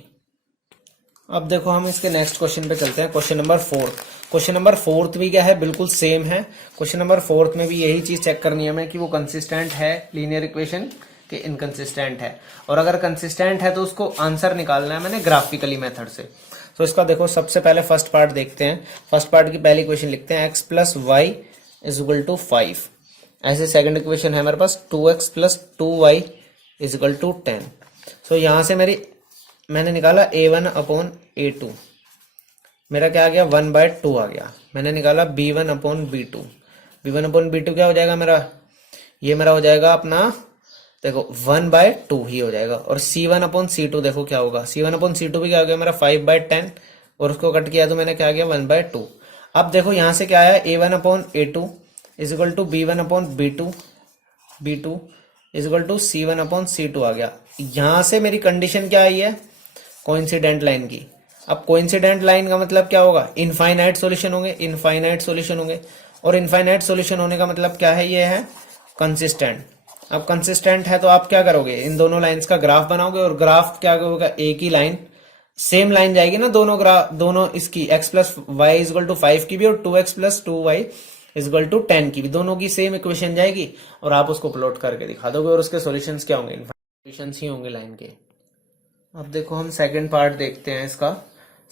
अब देखो हम इसके नेक्स्ट क्वेश्चन पे चलते हैं, क्वेश्चन नंबर 4। क्वेश्चन नंबर 4 भी क्या है, बिल्कुल सेम है। क्वेश्चन नंबर 4 में भी यही चीज चेक करनी है हमें कि वो कंसिस्टेंट है लीनियर इक्वेशन के इनकंसिस्टेंट है, और अगर कंसिस्टेंट है तो उसको आंसर निकालना है मैंने ग्राफिकली मेथड से। तो इसका देखो सबसे पहले फर्स्ट पार्ट देखते हैं। फर्स्ट पार्ट की पहली इक्वेशन लिखते हैं, x plus y is equal to 5। ऐसे सेकंड इक्वेशन है हमारे पास 2x plus 2y is equal to 10। So यहां से मैंने निकाला A1/A2, मेरा क्या आ गया 1/2 आ गया। मैंने निकाला B1/B2, B1/B2 क्या हो जाएगा मेरा, ये मेरा हो जाएगा अपना देखो 1/2 ही हो जाएगा। और C1/C2 देखो क्या होगा, C1/C2 भी क्या हो गया मेरा 5/10, और उसको कट किया तो मैंने क्या आ गया 1/2। अब देखो यहां से क्या आया, A1/A2 is equal to B1/B2, B2 is equal to C1/C2 आ गया। यहां से मेरी कंडीशन क्या आई है, कोइंसिडेंट लाइन की। अब कोइंसिडेंट लाइन का मतलब क्या होगा, इनफाइनाइट सॉल्यूशन होंगे, इनफाइनाइट सॉल्यूशन होंगे, और इनफाइनाइट सॉल्यूशन होने का मतलब क्या है, ये है कंसिस्टेंट। अब कंसिस्टेंट है तो आप क्या करोगे, इन दोनों लाइंस का ग्राफ बनाओगे, और ग्राफ क्या होगा, एक ही लाइन, सेम लाइन जाएगी ना दोनों ग्राफ, दोनों इसकी x plus y is equal to 5 की भी, और 2x plus 2y is equal to 10 की भी, दोनों की सेम इक्वेशन जाएगी, और आप उसको प्लॉट करके दिखा दोगे, और उसके सॉल्यूशंस क्या होंगे, सॉल्यूशंस ही होंगे लाइन के। अब देखो हम सेकंड पार्ट देखते हैं इसका।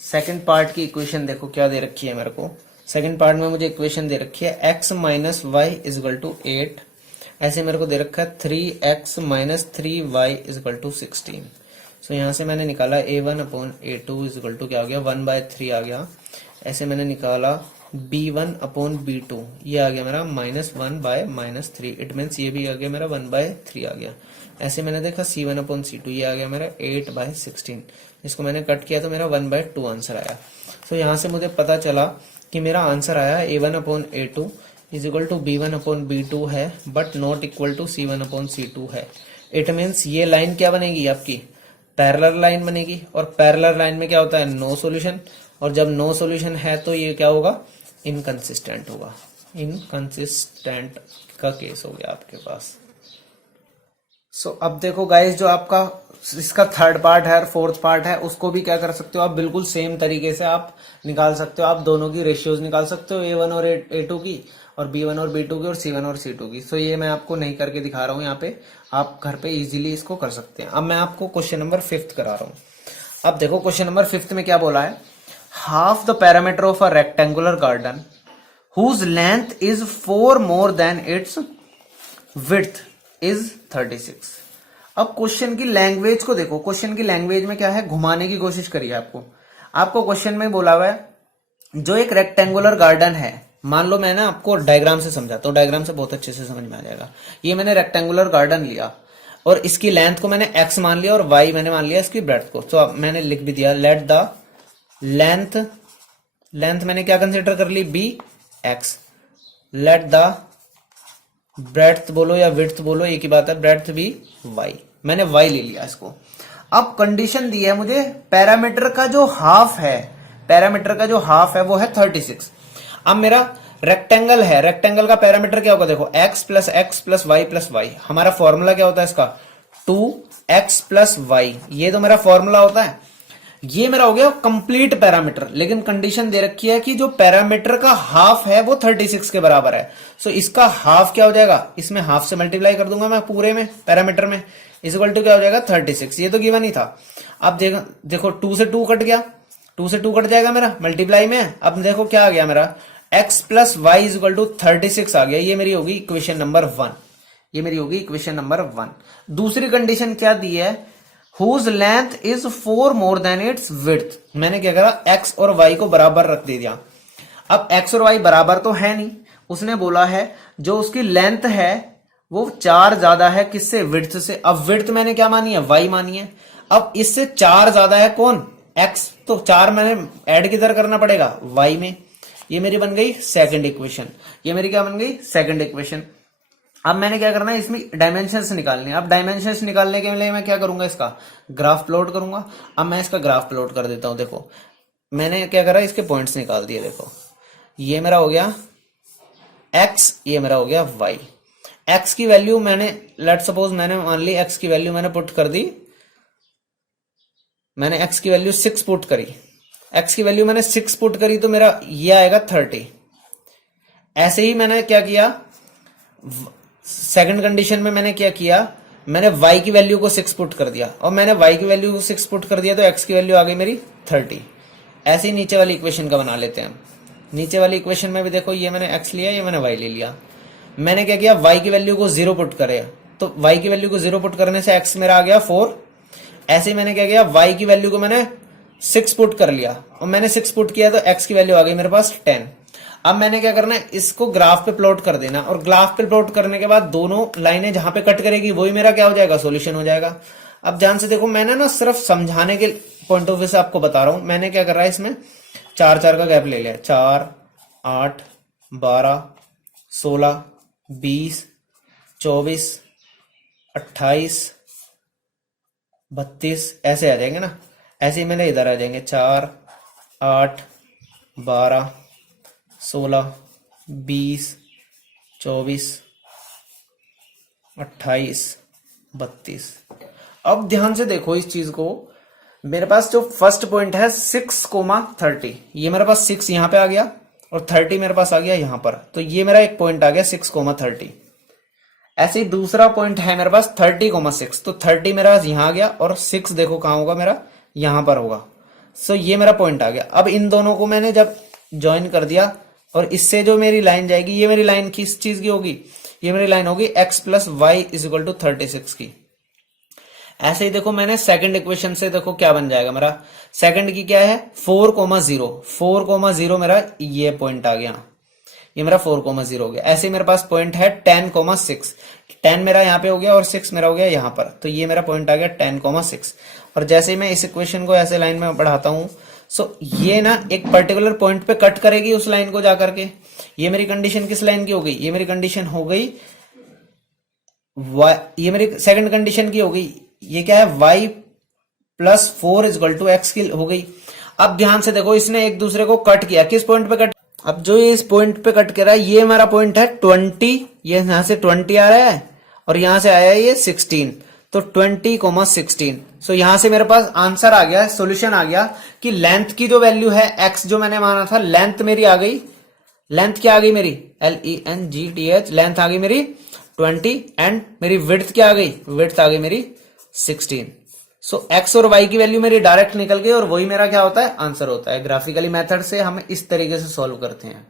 सेकंड पार्ट की इक्वेशन देखो क्या दे रखी है मेरे को। सेकंड पार्ट में मुझे इक्वेशन दे रखी है x minus y is equal to 8। ऐसे मेरे को दे रखा है 3x minus 3y is equal to 16। So यहां से मैंने निकाला A1/A2 इज इक्वल टू क्या आ गया 1/3 आ गया। ऐसे मैंने निकाला B1/B2, ये आ गया मेरा -1/-3। इट मीन्स ये भी आ गया मेरा 1/3 आ गया। ऐसे मैंने देखा C1/C2, ये आ गया मेरा 8/16। इसको मैंने कट किया तो मेरा 1/2 आंसर आया। सो यहां से मुझे पता चला कि मेरा आंसर आया A1/A2 is equal to B1/B2 है, but not equal to C1/C2 है। इट मीन्स ये लाइन क्या बनेगी आपकी, पैरेलल लाइन बनेगी, और पैरेलल लाइन में क्या होता है, नो सॉल्यूशन, और जब नो सॉल्यूशन है तो ये क्या होगा, इनकंसिस्टेंट होगा। इनकंसिस्टेंट का केस हो गया आपके पास। सो अब देखो गाइस, जो आपका इसका थर्ड पार्ट है और फोर्थ पार्ट है, उसको भी क्या कर सकते हो आप, बिल्कुल सेम तरीके से आप निकाल सकते हो। आप दोनों की रेशियोज निकाल सकते हो, A1 और A2 की, और B1 और B2 की, और C1 और C2 की। सो ये मैं आपको नहीं करके दिखा रहा हूँ यहाँ पे, आप घर पे इजीली इसको कर सकते हैं। अब मैं आपको क्वेश्चन नंबर 5 करा रहा हूँ। अब देखो क्वेश्चन नंबर 5 में क्या बोला है, half the parameter of a rectangular garden whose length is 4 more than its width is 36। अब क्वेश्चन की लैंग्वेज को देखो, क्वेश्चन की लैंग्वेज में क्या है, घुमाने की कोशिश करिए। आपको क्वेश्चन में बोला हुआ है जो एक रेक्टेंगुलर गार्डन है, मान लो मैं ना आपको डायग्राम से समझाता हूँ, डायग्राम से बहुत अच्छे से समझ में आ जाएगा। ये मैंने रेक्टेंगुलर गार्डन लिया, और इसकी लेंथ को मैंने x मान लिया, और y मैंने मान लिया इसकी ब्रेड्थ को। तो अब मैंने लिख भी दिया, लेट द लेंथ लेंथ मैंने क्या कंसिडर कर ली, B X, let the breadth बोलो या विड्थ बोलो एक ही बात है, ब्रेड्थ बी वाई, मैंने वाई ले लिया इसको। अब कंडीशन दी है मुझे पैरामीटर का जो हाफ है, पैरामीटर का जो हाफ है वो है 36। अब मेरा रेक्टेंगल है, रेक्टेंगल का पैरामीटर क्या होगा, देखो x प्लस वाई, हमारा फॉर्मूला क्या होता है इसका, 2x प्लस वाई, ये तो मेरा फॉर्मूला होता है। ये मेरा हो गया कंप्लीट पैरामीटर, लेकिन कंडीशन दे रखी है कि जो पैरामीटर का हाफ है वो 36 के बराबर है। सो इसका हाफ क्या हो जाएगा, इसमें हाफ से मल्टीप्लाई कर दूंगा मैं पूरे में, पैरामीटर में, इक्वल टू क्या हो जाएगा 36। ये तो गिवन ही था। अब देखो 2 से 2 कट गया, 2 से 2 कट जाएगा मेरा मल्टीप्लाई में। अब देखो क्या आ गया मेरा, x plus y equal to 36 आ गया। ये मेरी होगी इक्वेशन नंबर 1, ये मेरी होगी इक्वेशन नंबर 1। दूसरी कंडीशन क्या दी है, whose length is 4 more than its width। मैंने क्या करा, x और y को बराबर रख दे दिया। अब x और y बराबर तो है नहीं, उसने बोला है जो उसकी लेंथ है वो 4 ज्यादा है किससे, विड्थ से। अब विड्थ मैंने क्या मानी है, y मानी है। अब इससे 4 ज्यादा है कौन, x, तो 4 मैंने ऐड किधर करना पड़ेगा, y में। ये मेरी बन गई सेकंड इक्वेशन, ये मेरी क्या बन गई, सेकंड इक्वेशन। अब मैंने क्या करना है, इसमें डायमेंशंस निकालने हैं। अब डायमेंशंस निकालने के लिए मैं क्या करूंगा, इसका ग्राफ प्लॉट करूंगा। अब मैं इसका ग्राफ प्लॉट कर देता हूं। देखो मैंने क्या करा, इसके पॉइंट्स निकाल दिए। देखो ये मेरा हो गया x, ये मेरा हो गया y। x की वैल्यू मैंने लेट सपोज मैंने मान ली x की वैल्यू मैंने पुट कर दी, मैंने x की वैल्यू 6 पुट करी, x की वैल्यू मैंने 6 पुट करी तो मेरा ये आएगा 30। ऐसे ही मैंने क्या किया, सेकंड कंडीशन में मैंने क्या किया, मैंने y की वैल्यू को 6 पुट कर दिया, और मैंने y की वैल्यू को 6 पुट कर दिया तो x की वैल्यू आ गई मेरी 30। ऐसे ही नीचे वाली इक्वेशन का बना लेते हैं। नीचे वाली इक्वेशन में भी देखो ये मैंने x लिया, ये मैंने y ले लिया। मैंने क्या किया, y की वैल्यू को 0 पुट करे, तो y की वैल्यू को 0 पुट करने से x मेरा आ गया 4। ऐसे ही मैंने क्या किया, y की वैल्यू को मैंने 6 पुट कर लिया, और मैंने 6 पुट किया तो x की वैल्यू आ गई मेरे पास 10। अब मैंने क्या करना है, इसको ग्राफ पे प्लॉट कर देना, और ग्राफ पे प्लॉट करने के बाद दोनों लाइनें जहां पे कट करेगी वही मेरा क्या हो जाएगा, सॉल्यूशन हो जाएगा। अब ध्यान से देखो, मैंने ना सिर्फ समझाने के पॉइंट ऑफ व्यू से आपको बता रहा हूं। मैंने क्या कर रहा है, इसमें 4 का गैप ले लिया, 4, 8, 12, 16, 20, 24, 28, 32 ऐसे आ जाएंगे ना। ऐसे ही मैंने इधर आ जाएंगे 4, 8, 12, 16, 20, 24, 28, 32। अब ध्यान से देखो इस चीज को, मेरे पास जो फर्स्ट पॉइंट है 6,30, ये मेरे पास 6 यहां पे आ गया और 30 मेरे पास आ गया यहां पर, तो ये मेरा एक पॉइंट आ गया 6,30। ऐसे ही दूसरा पॉइंट है मेरे पास 30,6, तो 30 मेरा यहां आ गया और 6 देखो कहां होगा मेरा, यहां पर होगा। सो ये मेरा पॉइंट आ गया। अब इन दोनों को मैंने जब ज्वाइन कर दिया, और इससे जो मेरी लाइन जाएगी, ये मेरी लाइन किस चीज की होगी, ये मेरी लाइन होगी x plus y is equal to 36 की। ऐसे ही देखो मैंने सेकंड इक्वेशन से देखो क्या बन जाएगा मेरा, सेकंड की क्या है 4,0, 4,0 मेरा ये पॉइंट आ गया, ये मेरा 4,0 हो गया। ऐसे मेरे पास पॉइंट है 10,6, 10 मेरा यहाँ पे हो गया और 6 मेरा हो गया यहाँ पर, तो ये मेरा पॉइंट आ गया 10,6। और जैसे ही मैं इस इक्वेशन को ऐसे लाइन में बढ़ाता हूं, सो ये ना एक पर्टिकुलर पॉइंट पे कट करेगी उस लाइन को जाकर के। ये मेरी कंडीशन किस लाइन की हो गई, ये मेरी कंडीशन हो गई ये मेरी सेकंड कंडीशन की हो गई, ये क्या है y plus 4 is equal to x की हो गई। अब ध्यान से देखो, इसने एक दूसरे को कट किया, किस पॉइंट पे कट, अब जो ये इस पॉइंट पे कट कर रहा है, ये हमारा पॉइंट है 20, ये यहां से 20 आ रहा है और यहां से आया है ये 16, तो 20,16। सो यहां से मेरे पास आंसर आ गया, सॉल्यूशन आ गया कि लेंथ की जो वैल्यू है x जो मैंने माना था, लेंथ मेरी आ गई, लेंथ क्या आ गई मेरी LENGTH, लेंथ आ गई मेरी 20, एंड मेरी विड्थ क्या आ गई, विड्थ आ गई मेरी 16। सो x और y की वैल्यू मेरी डायरेक्ट निकल गई, और वही मेरा क्या होता है, आंसर होता है। ग्राफिकली मेथड से हम इस तरीके से सॉल्व करते हैं।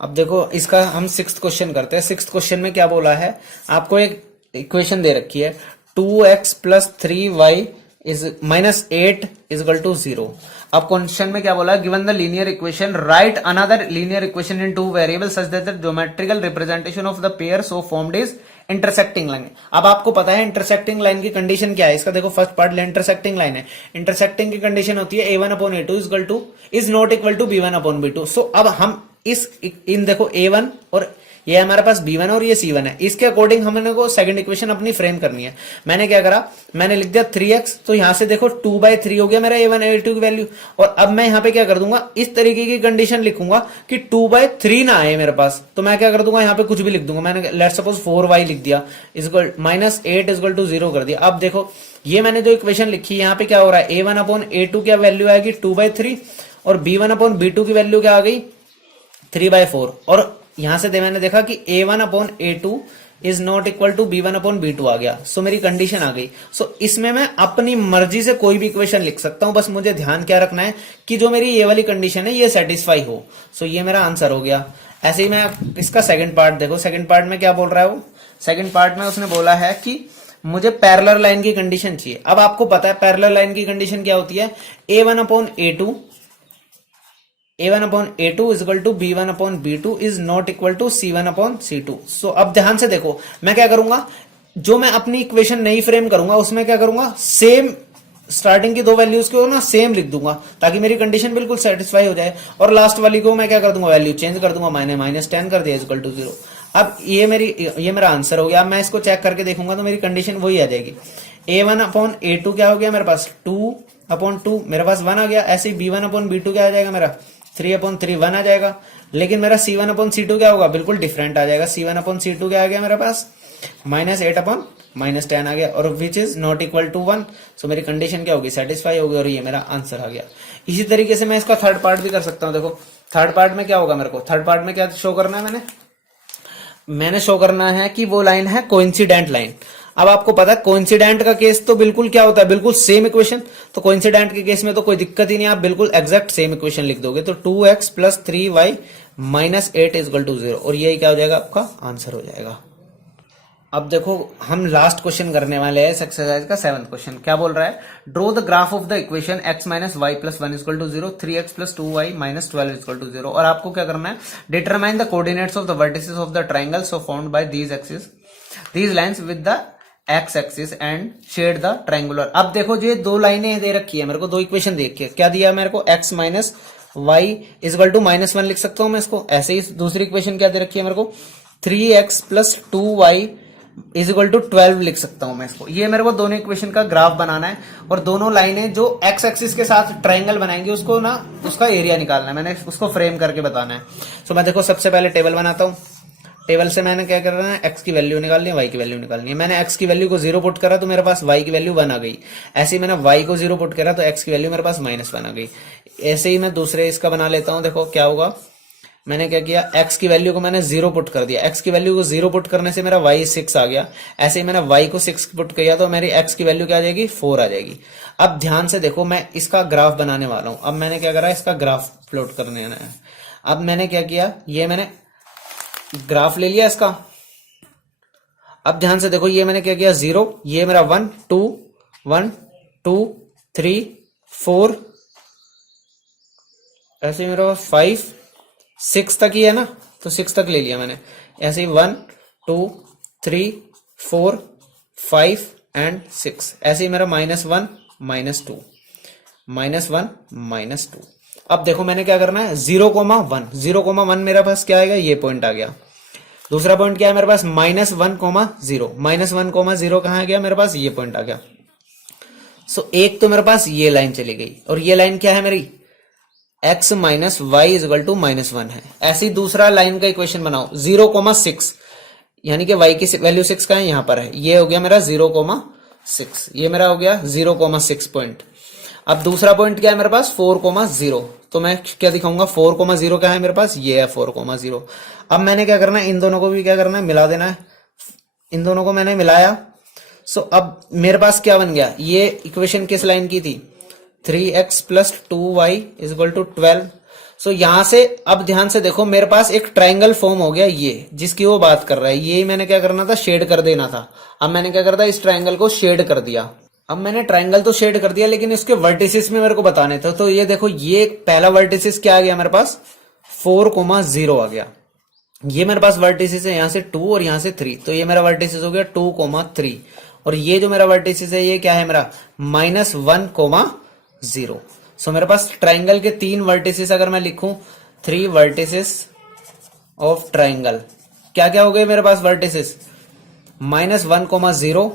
अब देखो इसका हम 6th क्वेश्चन करते हैं। 6th क्वेश्चन में क्या बोला है, आपको एक इक्वेशन दे रखी है 2x plus 3y is minus 8 is equal to 0। अब क्वेश्चन में क्या बोला, given the linear equation write another linear equation in 2 variable such that the geometrical representation of the pair so formed is intersecting line. अब आपको पता है इंटरसेक्टिंग लाइन की कंडीशन क्या है, इसका देखो फर्स्ट पार्ट इंटरसेक्टिंग लाइन है। इंटरसेक्टिंग की कंडीशन होती है a1/a2 is not equal to b1/b2। So अब हम इन देखो a1 और ये हमारे पास b1 और ये c1 है, इसके अकॉर्डिंग हमने को सेकंड इक्वेशन अपनी फ्रेम करनी है। मैंने क्या करा, मैंने लिख दिया 3x, तो यहां से देखो 2/3 हो गया मेरा a1 a2 की वैल्यू। और अब मैं यहाँ पे क्या कर दूंगा, इस तरीके की कंडीशन लिखूंगा कि 2/3 ना आए मेरे पास, तो मैं क्या कर दूंगा, यहाँ पे कुछ भी लिख दूंगा। मैंने लेट सपोज 4y लिख दिया इक्वल -8 इक्वल टू 0 कर दिया। अब देखो ये मैंने जो इक्वेशन लिखी, यहाँ पे क्या हो रहा है, a1/a2 क्या वैल्यू आएगी 2/3 और b1/b2 की वैल्यू क्या आ गई 3/4। और यहां से मैंने देखा कि a1/a2 is not equal to b1/b2 आ गया। सो मेरी कंडीशन आ गई। सो इसमें मैं अपनी मर्जी से कोई भी इक्वेशन लिख सकता हूं, बस मुझे ध्यान क्या रखना है कि जो मेरी ये वाली कंडीशन है ये सेटिस्फाई हो। सो ये मेरा आंसर हो गया। ऐसे ही मैं इसका सेकंड पार्ट देखो, सेकंड पार्ट में क्या बोल रहा है वो, सेकंड पार्ट में उसने बोला है कि मुझे पैरेलल लाइन की कंडीशन चाहिए। अब आपको पता है पैरेलल लाइन की कंडीशन क्या होती है, a1/a2 is equal to b1/b2 is not equal to c1/c2। So अब ध्यान से देखो, मैं क्या करूंगा, जो मैं अपनी इक्वेशन नई फ्रेम करूंगा उसमें क्या करूंगा, सेम स्टार्टिंग की दो वैल्यूज को ना सेम लिख दूंगा ताकि मेरी कंडीशन बिल्कुल सेटिस्फाई हो जाए। और लास्ट वाली को मैं क्या कर दूंगा, वैल्यू चेंज कर दूंगा, मैंने -10 कर दिया इक्वल टू 0। अब ये मेरा आंसर हो गया। अब मैं इसको चेक करके देखूंगा तो मेरी कंडीशन वही आ जाएगी। a1/a2 क्या हो गया मेरे पास 2/2, मेरे पास 1 आ गया। ऐसे ही b1/b2 क्या आ जाएगा मेरा 3/3 1 आ जाएगा। लेकिन मेरा c1/c2 क्या होगा, बिल्कुल डिफरेंट आ जाएगा। c1/c2 क्या आ गया मेरे पास -8/10 आ गया और which is not equal to 1। So मेरी कंडीशन क्या होगी, सेटिस्फाई होगी और ये मेरा आंसर आ गया। इसी तरीके से मैं इसका थर्ड पार्ट भी कर सकता हूं। देखो थर्ड पार्ट में क्या होगा, मेरे को थर्ड पार्ट में क्या शो करना है, मैंने शो करना है कि वो लाइन है कोइंसिडेंट लाइन। अब आपको पता है कोइंसिडेंट का केस तो बिल्कुल क्या होता है, बिल्कुल सेम इक्वेशन। तो कोइंसिडेंट के केस में तो कोई दिक्कत ही नहीं, आप बिल्कुल एग्जैक्ट सेम इक्वेशन लिख दोगे। तो 2x + 3y - 8 इक्वल टू 0 और यही क्या हो जाएगा, आपका आंसर हो जाएगा। अब देखो हम लास्ट क्वेश्चन करने वाले हैं इस एक्सरसाइज का 7th क्वेश्चन। क्या बोल रहा है, draw the graph of the equation x - y + 1 equal to 0, 3x + 2y - 12 equal to 0। और आपको क्या करना है, determine the coordinates of the vertices of the triangle so found by these lines with the x axis and shade the triangular. अब देखो ये दो लाइनें दे रखी है मेरे को, दो इक्वेशन देखिए क्या दिया मेरे को, x - y इक्वल टू -1 लिख सकता हूं मैं इसको। ऐसे ही दूसरी इक्वेशन क्या दे रखी है मेरे को, 3x + 2y इक्वल टू 12 लिख सकता हूं मैं इसको। ये मेरे को दोनों इक्वेशन का ग्राफ बनाना है और दोनों लाइनें जो x एक्सिस के साथ ट्रायंगल बनाएंगे उसको ना उसका एरिया निकालना है, मैंने उसको फ्रेम करके बताना है। सो मैं देखो सबसे पहले टेबल बनाता हूं। टेबल से मैंने क्या करना है, x की वैल्यू निकालनी है, y की वैल्यू निकालनी है। मैंने x की वैल्यू को 0 पुट करा तो मेरे पास y की वैल्यू 1 आ गई। ऐसे ही मैंने y को 0 पुट करा तो x की वैल्यू मेरे पास -1 आ गई। ऐसे ही मैं दूसरे इसका बना लेता हूं। देखो क्या होगा, मैंने क्या किया, x की वैल्यू को मैंने 0 पुट कर दिया। x की वैल्यू को 0 पुट करने से मेरा y 6 आ गया। ऐसे ही मैंने y को 6 पुट किया तो मेरी x की वैल्यू क्या आ जाएगी, 4 आ जाएगी। अब ध्यान से देखो मैं इसका ग्राफ बनाने वाला हूं। अब मैंने क्या करा, इसका ग्राफ प्लॉट करने है। अब मैंने क्या किया, ये मैंने ग्राफ ले लिया इसका। अब ध्यान से देखो ये मैंने क्या किया, 0, ये मेरा 1 2 1 2 3 4, ऐसे मेरा 5 6 तक ही है ना, तो 6 तक ले लिया मैंने। ऐसे ही 1 2 3 4 5 एंड 6। ऐसे ही मेरा -1 -2 -1 -2। अब देखो मैंने क्या करना है, 0,1 0,1 मेरे पास क्या आएगा, ये पॉइंट आ गया। दूसरा पॉइंट क्या है मेरे पास, -1,0 -1,0 कहां आ गया मेरे पास, ये पॉइंट आ गया। सो एक तो मेरे पास ये लाइन चली गई और ये लाइन क्या है मेरी, x - y इक्वल टू -1 है। ऐसी दूसरा लाइन का इक्वेशन बनाओ, 0,6 यानी कि y की वैल्यू 6 का है, यहां पर है। ये हो गया मेरा 0,6, ये मेरा हो गया 0,6 पॉइंट। अब दूसरा पॉइंट क्या है मेरे पास, 4,0। तो मैं क्या दिखाऊंगा, 4,0 क्या है मेरे पास, ये है 4,0। अब मैंने क्या करना है, इन दोनों को भी क्या करना है, मिला देना है। इन दोनों को मैंने मिलाया। सो अब मेरे पास क्या बन गया, ये इक्वेशन किस लाइन की थी, 3x + 2y इक्वल टू 12। सो यहां से अब ध्यान से देखो मेरे पास एक ट्रायंगल फॉर्म हो गया, ये जिसकी वो बात कर रहा है। ये मैंने क्या करना था, शेड कर देना था। अब मैंने क्या करता, इस ट्रायंगल को शेड कर दिया। अब मैंने ट्रायंगल तो शेड कर दिया लेकिन इसके वर्टिसेस में मेरे को बताने थे। तो ये देखो ये पहला वर्टिसेस क्या आ गया मेरे पास, 4,0 आ गया। ये मेरे पास वर्टिसेस है यहाँ से 2 और यहाँ से 3, तो ये मेरा वर्टिसेस हो गया 2,3। और ये जो मेरा वर्टिसेस है ये क्या है मेरा -1,0। सो मेरे पास ट्राइंगल के 3 वर्टिसेस अगर मैं लिखूं, 3 वर्टिसेस ऑफ ट्राइंगल, क्या क्या हो गए मेरे पास वर्टिसेस, -1,0,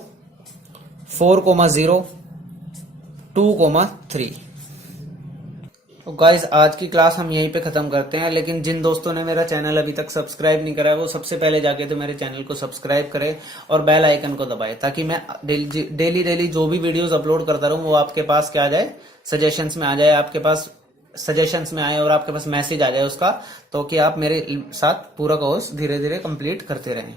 4,0, 2,3। तो गाइस आज की क्लास हम यहीं पे खत्म करते हैं, लेकिन जिन दोस्तों ने मेरा चैनल अभी तक सब्सक्राइब नहीं करा है वो सबसे पहले जाके तो मेरे चैनल को सब्सक्राइब करें और बेल आइकन को दबाएं, ताकि मैं डेली जो भी वीडियोस अपलोड करता रहूं वो आपके पास क्या आ जाए, सजेशंस में आ जाए, आपके पास सजेशंस में आए और आपके पास मैसेज आ जाए उसका, तो कि आप मेरे साथ पूरा कोर्स धीरे धीरे कंप्लीट करते रहें।